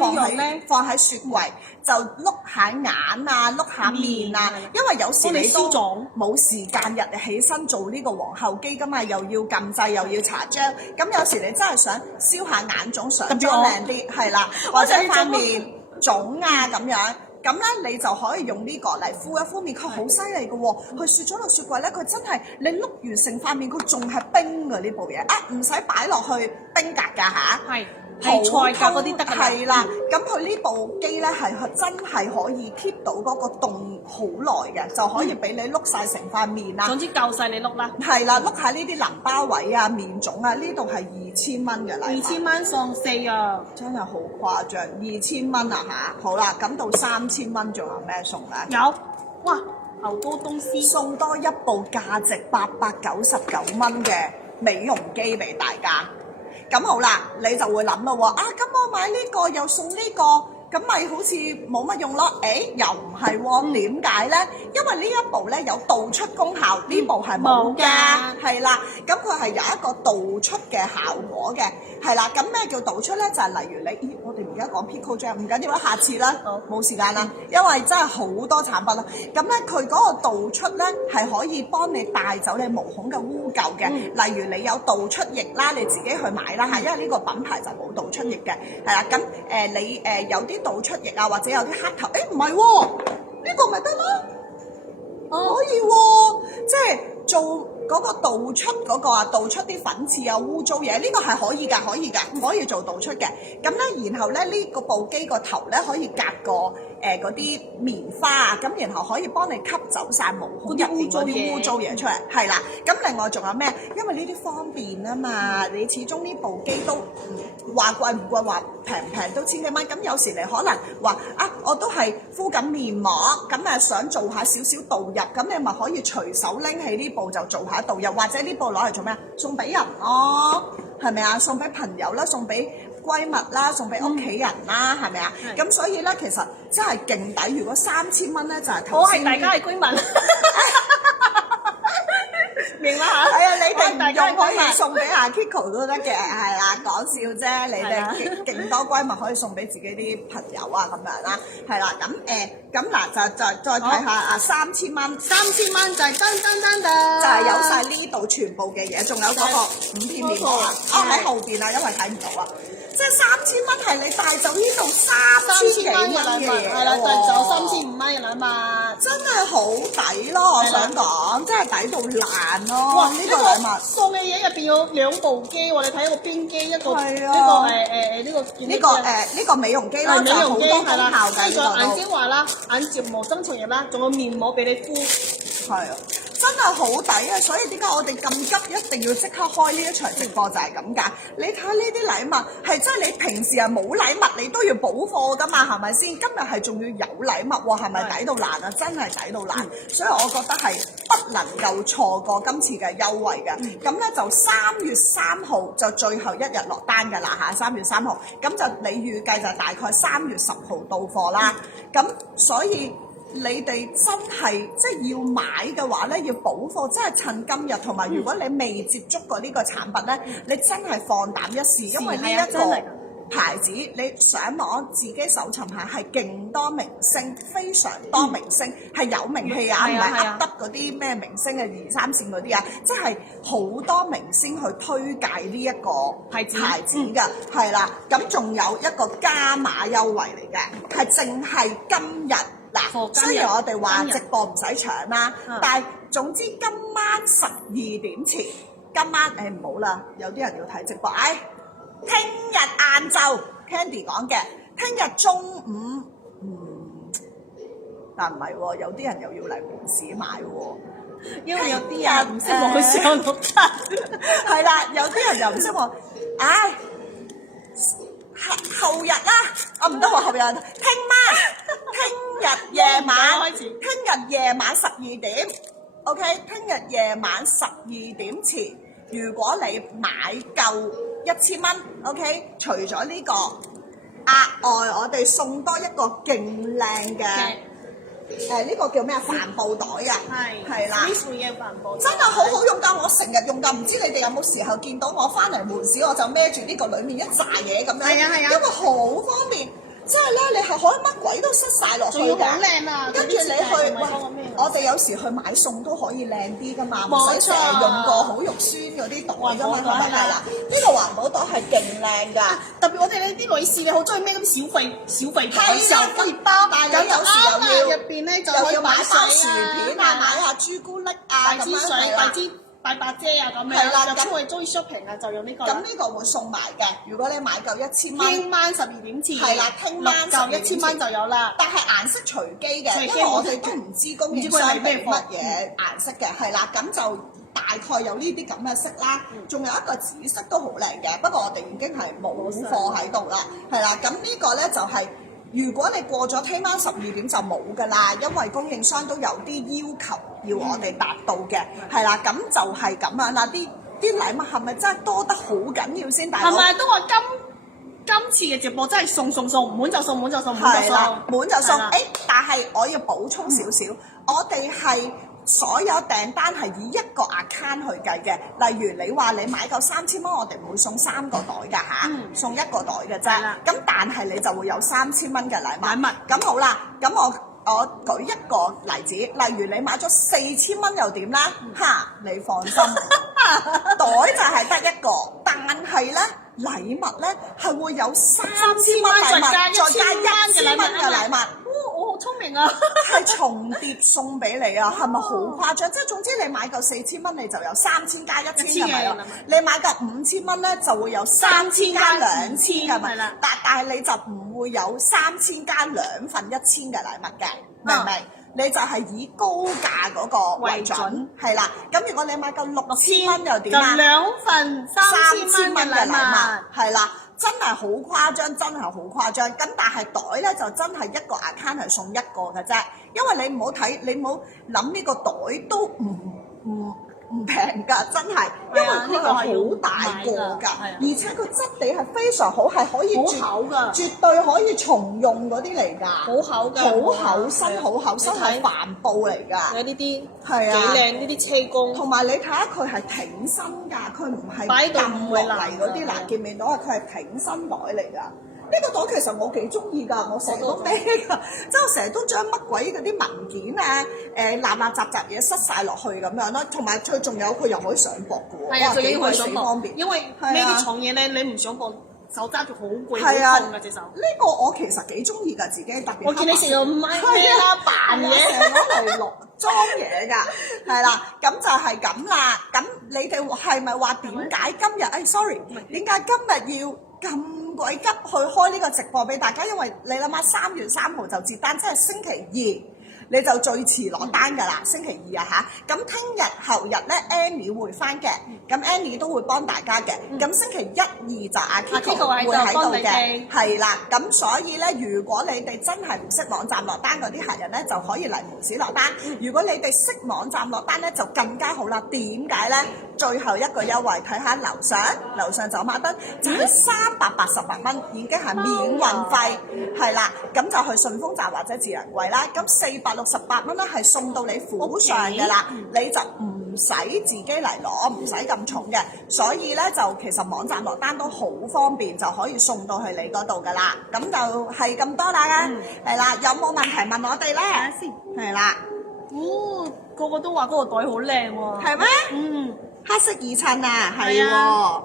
放喺雪櫃，就碌下眼啊，碌下面啊。因為有時你都冇時間日起身做呢個皇后機噶嘛，又要撳掣又要搽漿。咁有時你真係想燒下眼腫，想妝靚啲，係啦，或者塊面腫啊咁樣。咁咧你就可以用呢個嚟敷一敷面，佢好犀利嘅喎，佢雪咗落雪櫃咧，佢真係你碌完成塊面，佢仲係冰嘅呢部嘢，唔使擺落去冰格㗎嚇。係。係菜格嗰啲得㗎。係啦，咁佢呢部機咧係真係可以 keep 到嗰個凍好耐嘅，就可以俾你碌晒成塊面啦。總之夠晒你碌啦。係啦，碌下呢啲淋巴位啊、面腫啊，呢度係2000蚊嘅禮物。2000蚊送4樣，真係好誇張，2000蚊啊嚇！好啦，咁到3000蚊仲有咩送咧？有，哇，好多東西。送多一部價值899蚊嘅美容機俾大家。咁好啦，你就會諗咯喎，咁我買呢個又送呢個，咁咪好似冇乜用咯？又唔係喎，點解咧？因為呢一部咧有導出功效，呢部係冇㗎，係啦，咁佢係有一個導出嘅效果嘅，係啦，咁咩叫導出咧？就係例如你，我哋而家講 Pico Gel，唔緊要啦，下次啦，冇時間啦，因為真係好多產品啦，咁咧佢嗰個導出咧係可以幫你帶走你毛孔嘅污垢嘅，例如你有導出液啦，你自己去買啦嚇，因為呢個品牌就冇導出液嘅，係啦，咁你有啲導出液啊，或者有啲黑頭，唔係喎，呢個咪得咯，可以喎，即係做嗰個導出嗰個啊，導出啲粉刺啊、污糟嘢，呢個係可以㗎，可以做導出嘅。咁咧，然後咧呢個部機個頭咧可以隔個嗰啲棉花啊，咁然後可以幫你吸走晒毛孔入邊嗰啲污糟嘢出嚟，係啦。咁另外仲有咩？因為呢啲方便啊嘛，你始終呢部機都話貴唔貴，話平唔平都千幾蚊。咁有時你可能話我都係敷緊面膜，咁想做下少少導入，咁你咪可以隨手拎起呢部就做下導入，或者呢部攞嚟做咩？送俾人咯，係咪啊？送俾朋友啦，送俾閨蜜啦，送俾屋企人啦，係咪啊？咁所以咧，其實真係勁抵。如果3000蚊咧，就係頭先。我係大家係閨蜜。明啦嚇。係啊，你哋用可以送俾阿 Kiko 都得嘅，係啦，講笑啫。你哋勁多閨蜜可以送俾自己啲朋友啊，咁樣啦，係啦。咁嗱就再睇下3000蚊，3000蚊就係噔，就係有晒呢度全部嘅嘢，仲有嗰個5片面膜啊。喺後邊啊，因為睇唔到啊。即係3000蚊係你帶走呢度3000幾蚊嘅嘢，係啦，帶走3500蚊嘅禮物，真係好抵咯！我想講，真係抵到爛咯！哇！呢個禮物送嘅嘢入邊有2部機喎，你睇一個冰機，一個呢個美容機啦，就好多功效嘅。跟住眼精華啦，眼睫毛增稠液啦，仲有面膜俾你敷。係啊，真真係好抵啊！所以點解我哋咁急一定要即刻開呢一場直播就係咁解。你睇下呢啲禮物係真係你平時係冇禮物你都要補貨㗎嘛，係咪先？今日係仲要有禮物喎，係咪抵到爛啊？真係抵到爛，所以我覺得係不能夠錯過今次嘅優惠嘅。咁咧就3月3號就最後一日落單㗎啦嚇，3月3號。咁就你預計就大概3月10號到貨啦。咁所以你哋真係即係要買嘅話咧，要補貨，真係趁今日。同埋如果你未接觸過呢個產品咧，你真係放膽一試，因為呢一個牌子你上網自己搜尋下係勁多明星，非常多明星係有名氣啊，唔係噏得嗰啲咩明星啊2、3線嗰啲啊，即係好多明星去推介呢一個牌子㗎，係啦。咁仲有一個加碼優惠嚟嘅，係淨係今日。嗱，雖然我哋話直播唔使搶啦，但係總之今晚12點前，今晚唔好啦，有啲人要睇直播。聽日晏晝 Candy 講嘅，聽日中午，但唔係喎，有啲人又要嚟門市買喎，因為有啲人唔識網上錄質，係啦，有啲人又唔識喎，後日啦，我唔得話後日，聽日夜晚，聽日夜晚12點 ，OK， 聽日夜晚12點前，如果你買夠1000蚊 ，OK， 除咗呢個額外，我哋送多一個勁靚嘅。呢個叫咩帆布袋啊？係啦，真係好好用㗎，我成日用㗎。唔知你哋有冇時候見到我翻嚟門市，我就孭住呢個裡面一紮嘢咁樣。係啊，因為好方便。即係咧，你係可以乜鬼都塞晒落去㗎。仲要好靚啊！跟住你去，我哋有時去買餸都可以靚啲㗎嘛，唔使成日用個好肉酸嗰啲袋㗎嘛，係咪啦？呢個環保袋係勁靚㗎，特別我哋呢啲女士你好中意孭嗰啲小費袋，小費包，但係有時又要入邊咧就可以買包薯片啊，買下朱古力啊，大支水、大白遮啊咁樣。係啦，咁我哋中意 shopping 啊，就用呢個。咁呢個會送埋嘅，如果你買夠1000蚊。聽晚12點前。係啦，聽晚夠1000蚊就有啦。但係顏色隨機嘅，因為我哋都唔知供應商係乜嘢顏色嘅，係啦，咁就大概有呢啲咁嘅色啦。仲有一個紫色都好靚嘅，不過我哋已經係冇貨喺度啦，係啦，咁呢個咧就係。如果你過咗聽晚12點就冇㗎啦，因為供應商都有啲要求要我哋達到嘅，係啦，咁就係咁樣啦。啲禮物係咪真係多得好緊要先？大佬係咪都話今次嘅直播真係送，滿就送，滿就送。但係我要補充少少，我哋係。所有訂單係以一個 account 去計嘅，例如你話你買夠3000蚊，我哋唔會送3個袋㗎嚇，送1個袋嘅啫。咁但係你就會有3000蚊嘅禮物。咁好啦，咁我舉一個例子，例如你買咗4000蚊又點啦？你放心，袋就係得一個，但係咧禮物咧係會有3000蚊禮物，再加1000蚊嘅禮物。我好聰明啊！係重疊送俾你啊，係咪好誇張？即係總之你買夠4000蚊，你就有3000加1000係咪啊？你買夠5000蚊咧，就會有3000加2000係咪？但係你就唔會有3000加2份1000嘅禮物嘅，明唔明？你就係以高價嗰個為準，係啦。咁如果你買夠6000蚊又點啊？就2份3000蚊嘅禮物，係啦。真係好誇張，真係好誇張。咁但係袋咧就真係一個 account 係送一個嘅啫，因為你唔好睇，你唔好諗呢個袋都唔平㗎，真係，因為佢係好大個㗎，而且佢質地係非常好，係可以好厚㗎，絕對可以重用嗰啲嚟㗎，好厚㗎，好厚身，好厚身係帆布嚟㗎，有呢啲係啊，幾靚呢啲車工，同埋你睇下佢係挺身㗎，佢唔係撳落嚟嗰啲嗱，見唔見到啊？佢係挺身袋嚟㗎。呢個袋其實我幾中意㗎，我成日都孭㗎，即係我成日都將乜鬼嗰啲文件啊、垃垃雜雜嘢塞晒落去咁樣咯，同埋佢仲有佢又可以上膊㗎喎，哇幾鬼死方便！因為呢啲重嘢咧，你唔上膊，手揸住好攰好痛㗎隻手。呢個我其實幾中意㗎，自己特別。我見你成日唔係咩啦，扮嘢，成日攞嚟落裝嘢㗎，係啦，咁就係咁啦。咁你哋係咪話點解今日？sorry， 點解今日要咁鬼急去開呢個直播俾大家？因為你諗下3月3號就接單，即係星期你就最遲落單㗎啦，星期二啊嚇。咁聽日後日咧 Annie 會翻嘅，咁 Annie 都會幫大家嘅。咁星期一、2就阿 Kiko 會喺度嘅，係啦。咁所以咧，如果你哋真係唔識網站落單嗰啲客人咧，就可以嚟門市落單。如果你哋識網站落單咧，就更加好啦。點解咧？最後一個優惠，睇下樓上走馬燈就係388蚊，已經係免運費，係啦。咁就去順豐站或者智能櫃啦。咁468蚊咧係送到你府上㗎啦，你就唔使自己嚟攞，唔使咁重嘅。所以咧就其實網站落單都好方便，就可以送到去你嗰度㗎啦。咁就係咁多啦，係啦。有冇問題問我哋咧？睇下先。係啦。哦，個個都話嗰個袋好靚喎。係咩？嗯。黑色二襯啊，係喎，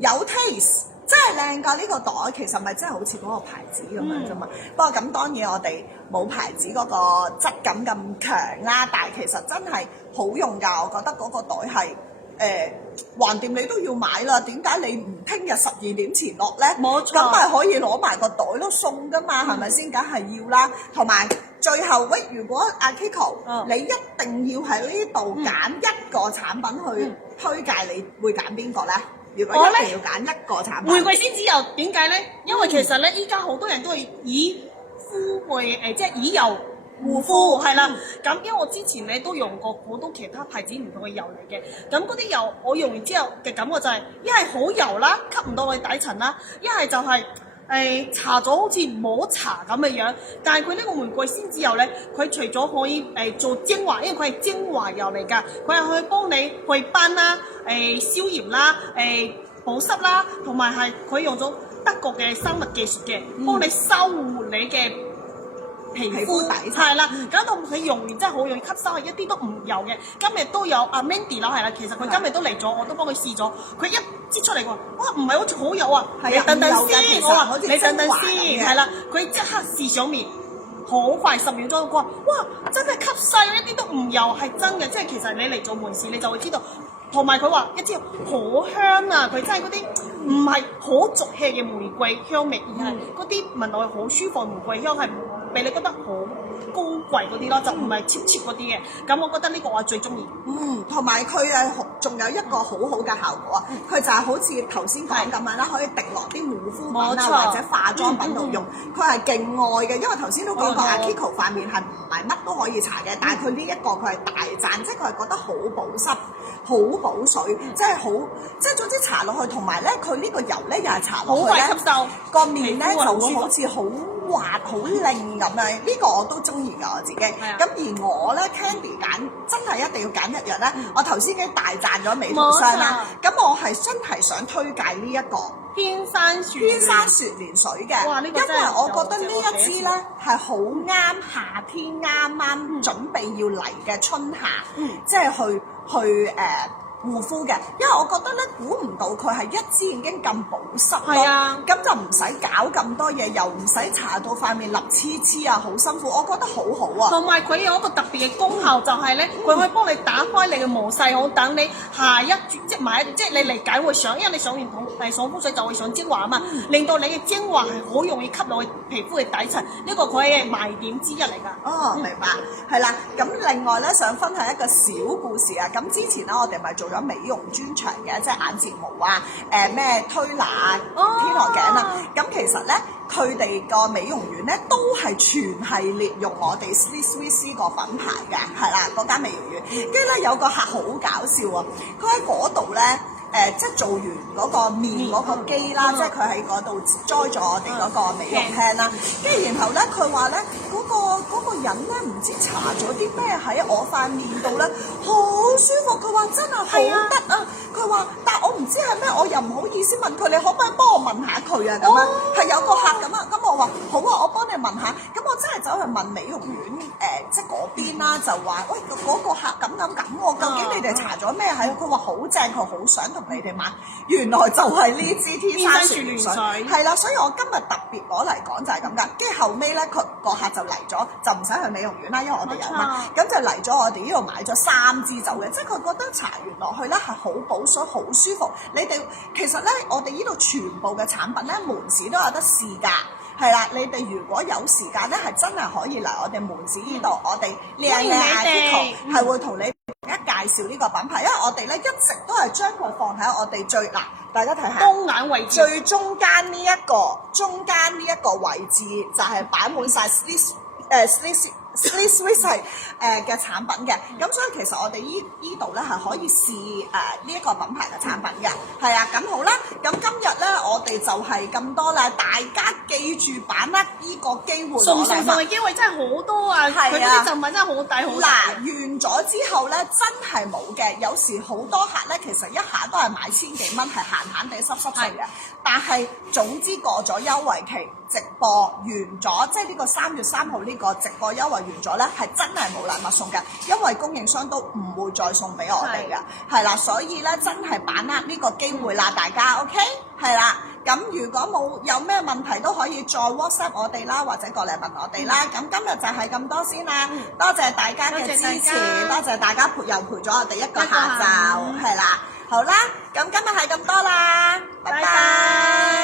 有 taste，真係靚㗎呢個袋，其實咪真係好似嗰個牌子咁樣啫嘛。不過咁當然我哋冇牌子嗰個質感咁強啦，但係其實真係好用㗎，我覺得嗰個袋係橫掂你都要買啦，點解你唔聽日12點前落咧？冇錯，咁咪可以攞埋個袋都送㗎嘛，係咪先？梗係要啦，同埋。最後喂，如果阿 Kiko，你一定要喺呢度揀一個產品去推介，你會揀邊個咧？如果一定要揀一個產品，玫瑰仙子油點解咧？因為其實咧，依家好多人都係以膚為即係以油護膚，係啦。咁因為我之前咧都用過好多其他牌子唔同嘅油嚟嘅，咁嗰啲油我用完之後嘅感覺就係一係好油啦，吸唔到我底層啦，一係就係。搽咗好似冇搽咁嘅樣，但係佢呢個玫瑰仙子油咧，佢除咗可以做精華，因為佢係精華油嚟㗎，佢係可以幫你去斑啦、消炎啦、保濕啦，同埋係佢用咗德國嘅生物技術嘅，幫你修護你嘅皮膚底層，係啦，搞到佢用完真係好容易吸收，係一啲都唔油嘅。今日都有阿 Mandy 啦，係啦，其實佢今日都嚟咗，我都幫佢試咗，佢一擠出嚟喎，哇，唔係好似好油啊，你等等先，我話你等等先，係啦，佢即刻試上面，好快10秒鐘，佢話哇，真係吸晒，一啲都唔油，係真嘅，即係其實你嚟做門市你就會知道。同埋佢話一支好香啊！佢真係嗰啲唔係好俗氣嘅玫瑰香味，而係嗰啲聞落去好舒服玫瑰香，係俾你覺得好高貴嗰啲咯，就唔係 cheap 嗰啲嘅。咁我覺得呢個我最中意。同埋佢仲有一個好好嘅效果啊！佢就係好似頭先講咁樣啦，可以滴落啲護膚品啊或者化妝品度用。佢係勁愛嘅，因為頭先都講過阿 Kiko 塊面係唔係乜都可以搽嘅，但係佢呢一個佢係大讚，即係佢係覺得好保濕。好補水，即係總之搽落去，同埋咧佢呢個油咧又係搽落去咧，吸收個面咧就會好似好滑、好靚咁樣。呢個我都中意㗎我自己。咁而我咧 Candy 揀真係一定要揀一樣咧。我頭先已經大讚咗美圖霜啦，咁我係真係想推介呢一個天山雪蓮水嘅，因為我覺得呢一支咧係好啱夏天啱啱準備要嚟嘅春夏，即係去護膚嘅，因為我覺得咧估唔到佢係一支已經咁保濕咯，咁就唔使搞咁多嘢，又唔使搽到塊面立黐黐啊，好辛苦，我覺得好好啊。同埋佢有一個特別嘅功效就係咧，佢可以幫你打開你嘅毛細孔，等你下一轉即係你嚟緊會上，因為你上完爽膚水就會上精華啊嘛，令到你嘅精華係好容易吸落去皮膚嘅底層，呢個佢係賣點之一嚟㗎。哦，明白，係啦。咁另外咧想分享一個小故事啊，咁之前咧我哋咪做咗美容專場嘅，即係眼睫毛啊，咩推拿啊，天鵝頸啊，咁其實咧佢哋個美容院咧都係全系列用我哋 Swiss 個品牌嘅，係啦嗰間美容院，跟住咧有個客好搞笑啊，佢喺嗰度咧。即係做完嗰個面嗰個機啦，即係佢喺嗰度栽咗我哋嗰個美容 pan 啦，跟住然後咧佢話咧嗰個人咧唔知搽咗啲咩喺我塊面度咧，好舒服，佢話真係好得啊！佢話但係我唔知係咩，我又唔好意思問佢，你可唔可以幫我問下佢啊？咁樣係有個客咁啊，咁我話好啊，我幫你問下，咁我真係走去問美容院即係嗰邊啦，就話喂嗰個客咁喎，究竟你哋搽咗咩喺？佢話好正，佢好想同你哋買，原來就係呢支天山雪蓮水，係啦，所以我今日特別攞嚟講就係咁噶。跟住後尾咧，佢個客就嚟咗，就唔使去美容院啦，因為我哋有嘛，咁就嚟咗我哋呢度買咗3支酒嘅，即係佢覺得搽完落去咧係好補水、好舒服。你哋其實咧，我哋呢度全部嘅產品咧，門市都有得試㗎。係啦，你哋如果有時間咧，係真係可以嚟我哋門市呢度，我哋靚靚 article 係會同你介紹呢個品牌，因為我哋咧一直都係將佢放喺我哋最大家睇下當眼位置最中間呢一個位置就係擺滿晒 Sleek Swiss 係嘅產品嘅，咁所以其實我哋依度咧係可以試呢一個品牌嘅產品嘅，係啊，咁好啦，咁今日咧我哋就係咁多啦，大家記住把握呢個機會送攞禮物嘅機會真係好多啊！係啊佢嗰啲贈品真係好抵好嗱，大。完咗之後咧，真係冇嘅。有時好多客咧，其實一下都係買千幾蚊，係閒閒地濕濕碎嘅。但係總之過咗優惠期，直播完咗，即係呢個3月3號呢個直播優惠完咗咧，係真係冇禮物送嘅，因為供應商都唔會再送俾我哋嘅，係啦，所以咧真係把握呢個機會啦，大家 OK， 係啦。咁如果有咩問題都可以再 WhatsApp 我哋啦，或者過嚟問我哋啦。咁今日就係咁多先啦，多謝大家嘅支持，多謝大家又陪咗我哋一個下晝，係啦，好啦，咁今日係咁多啦，拜拜。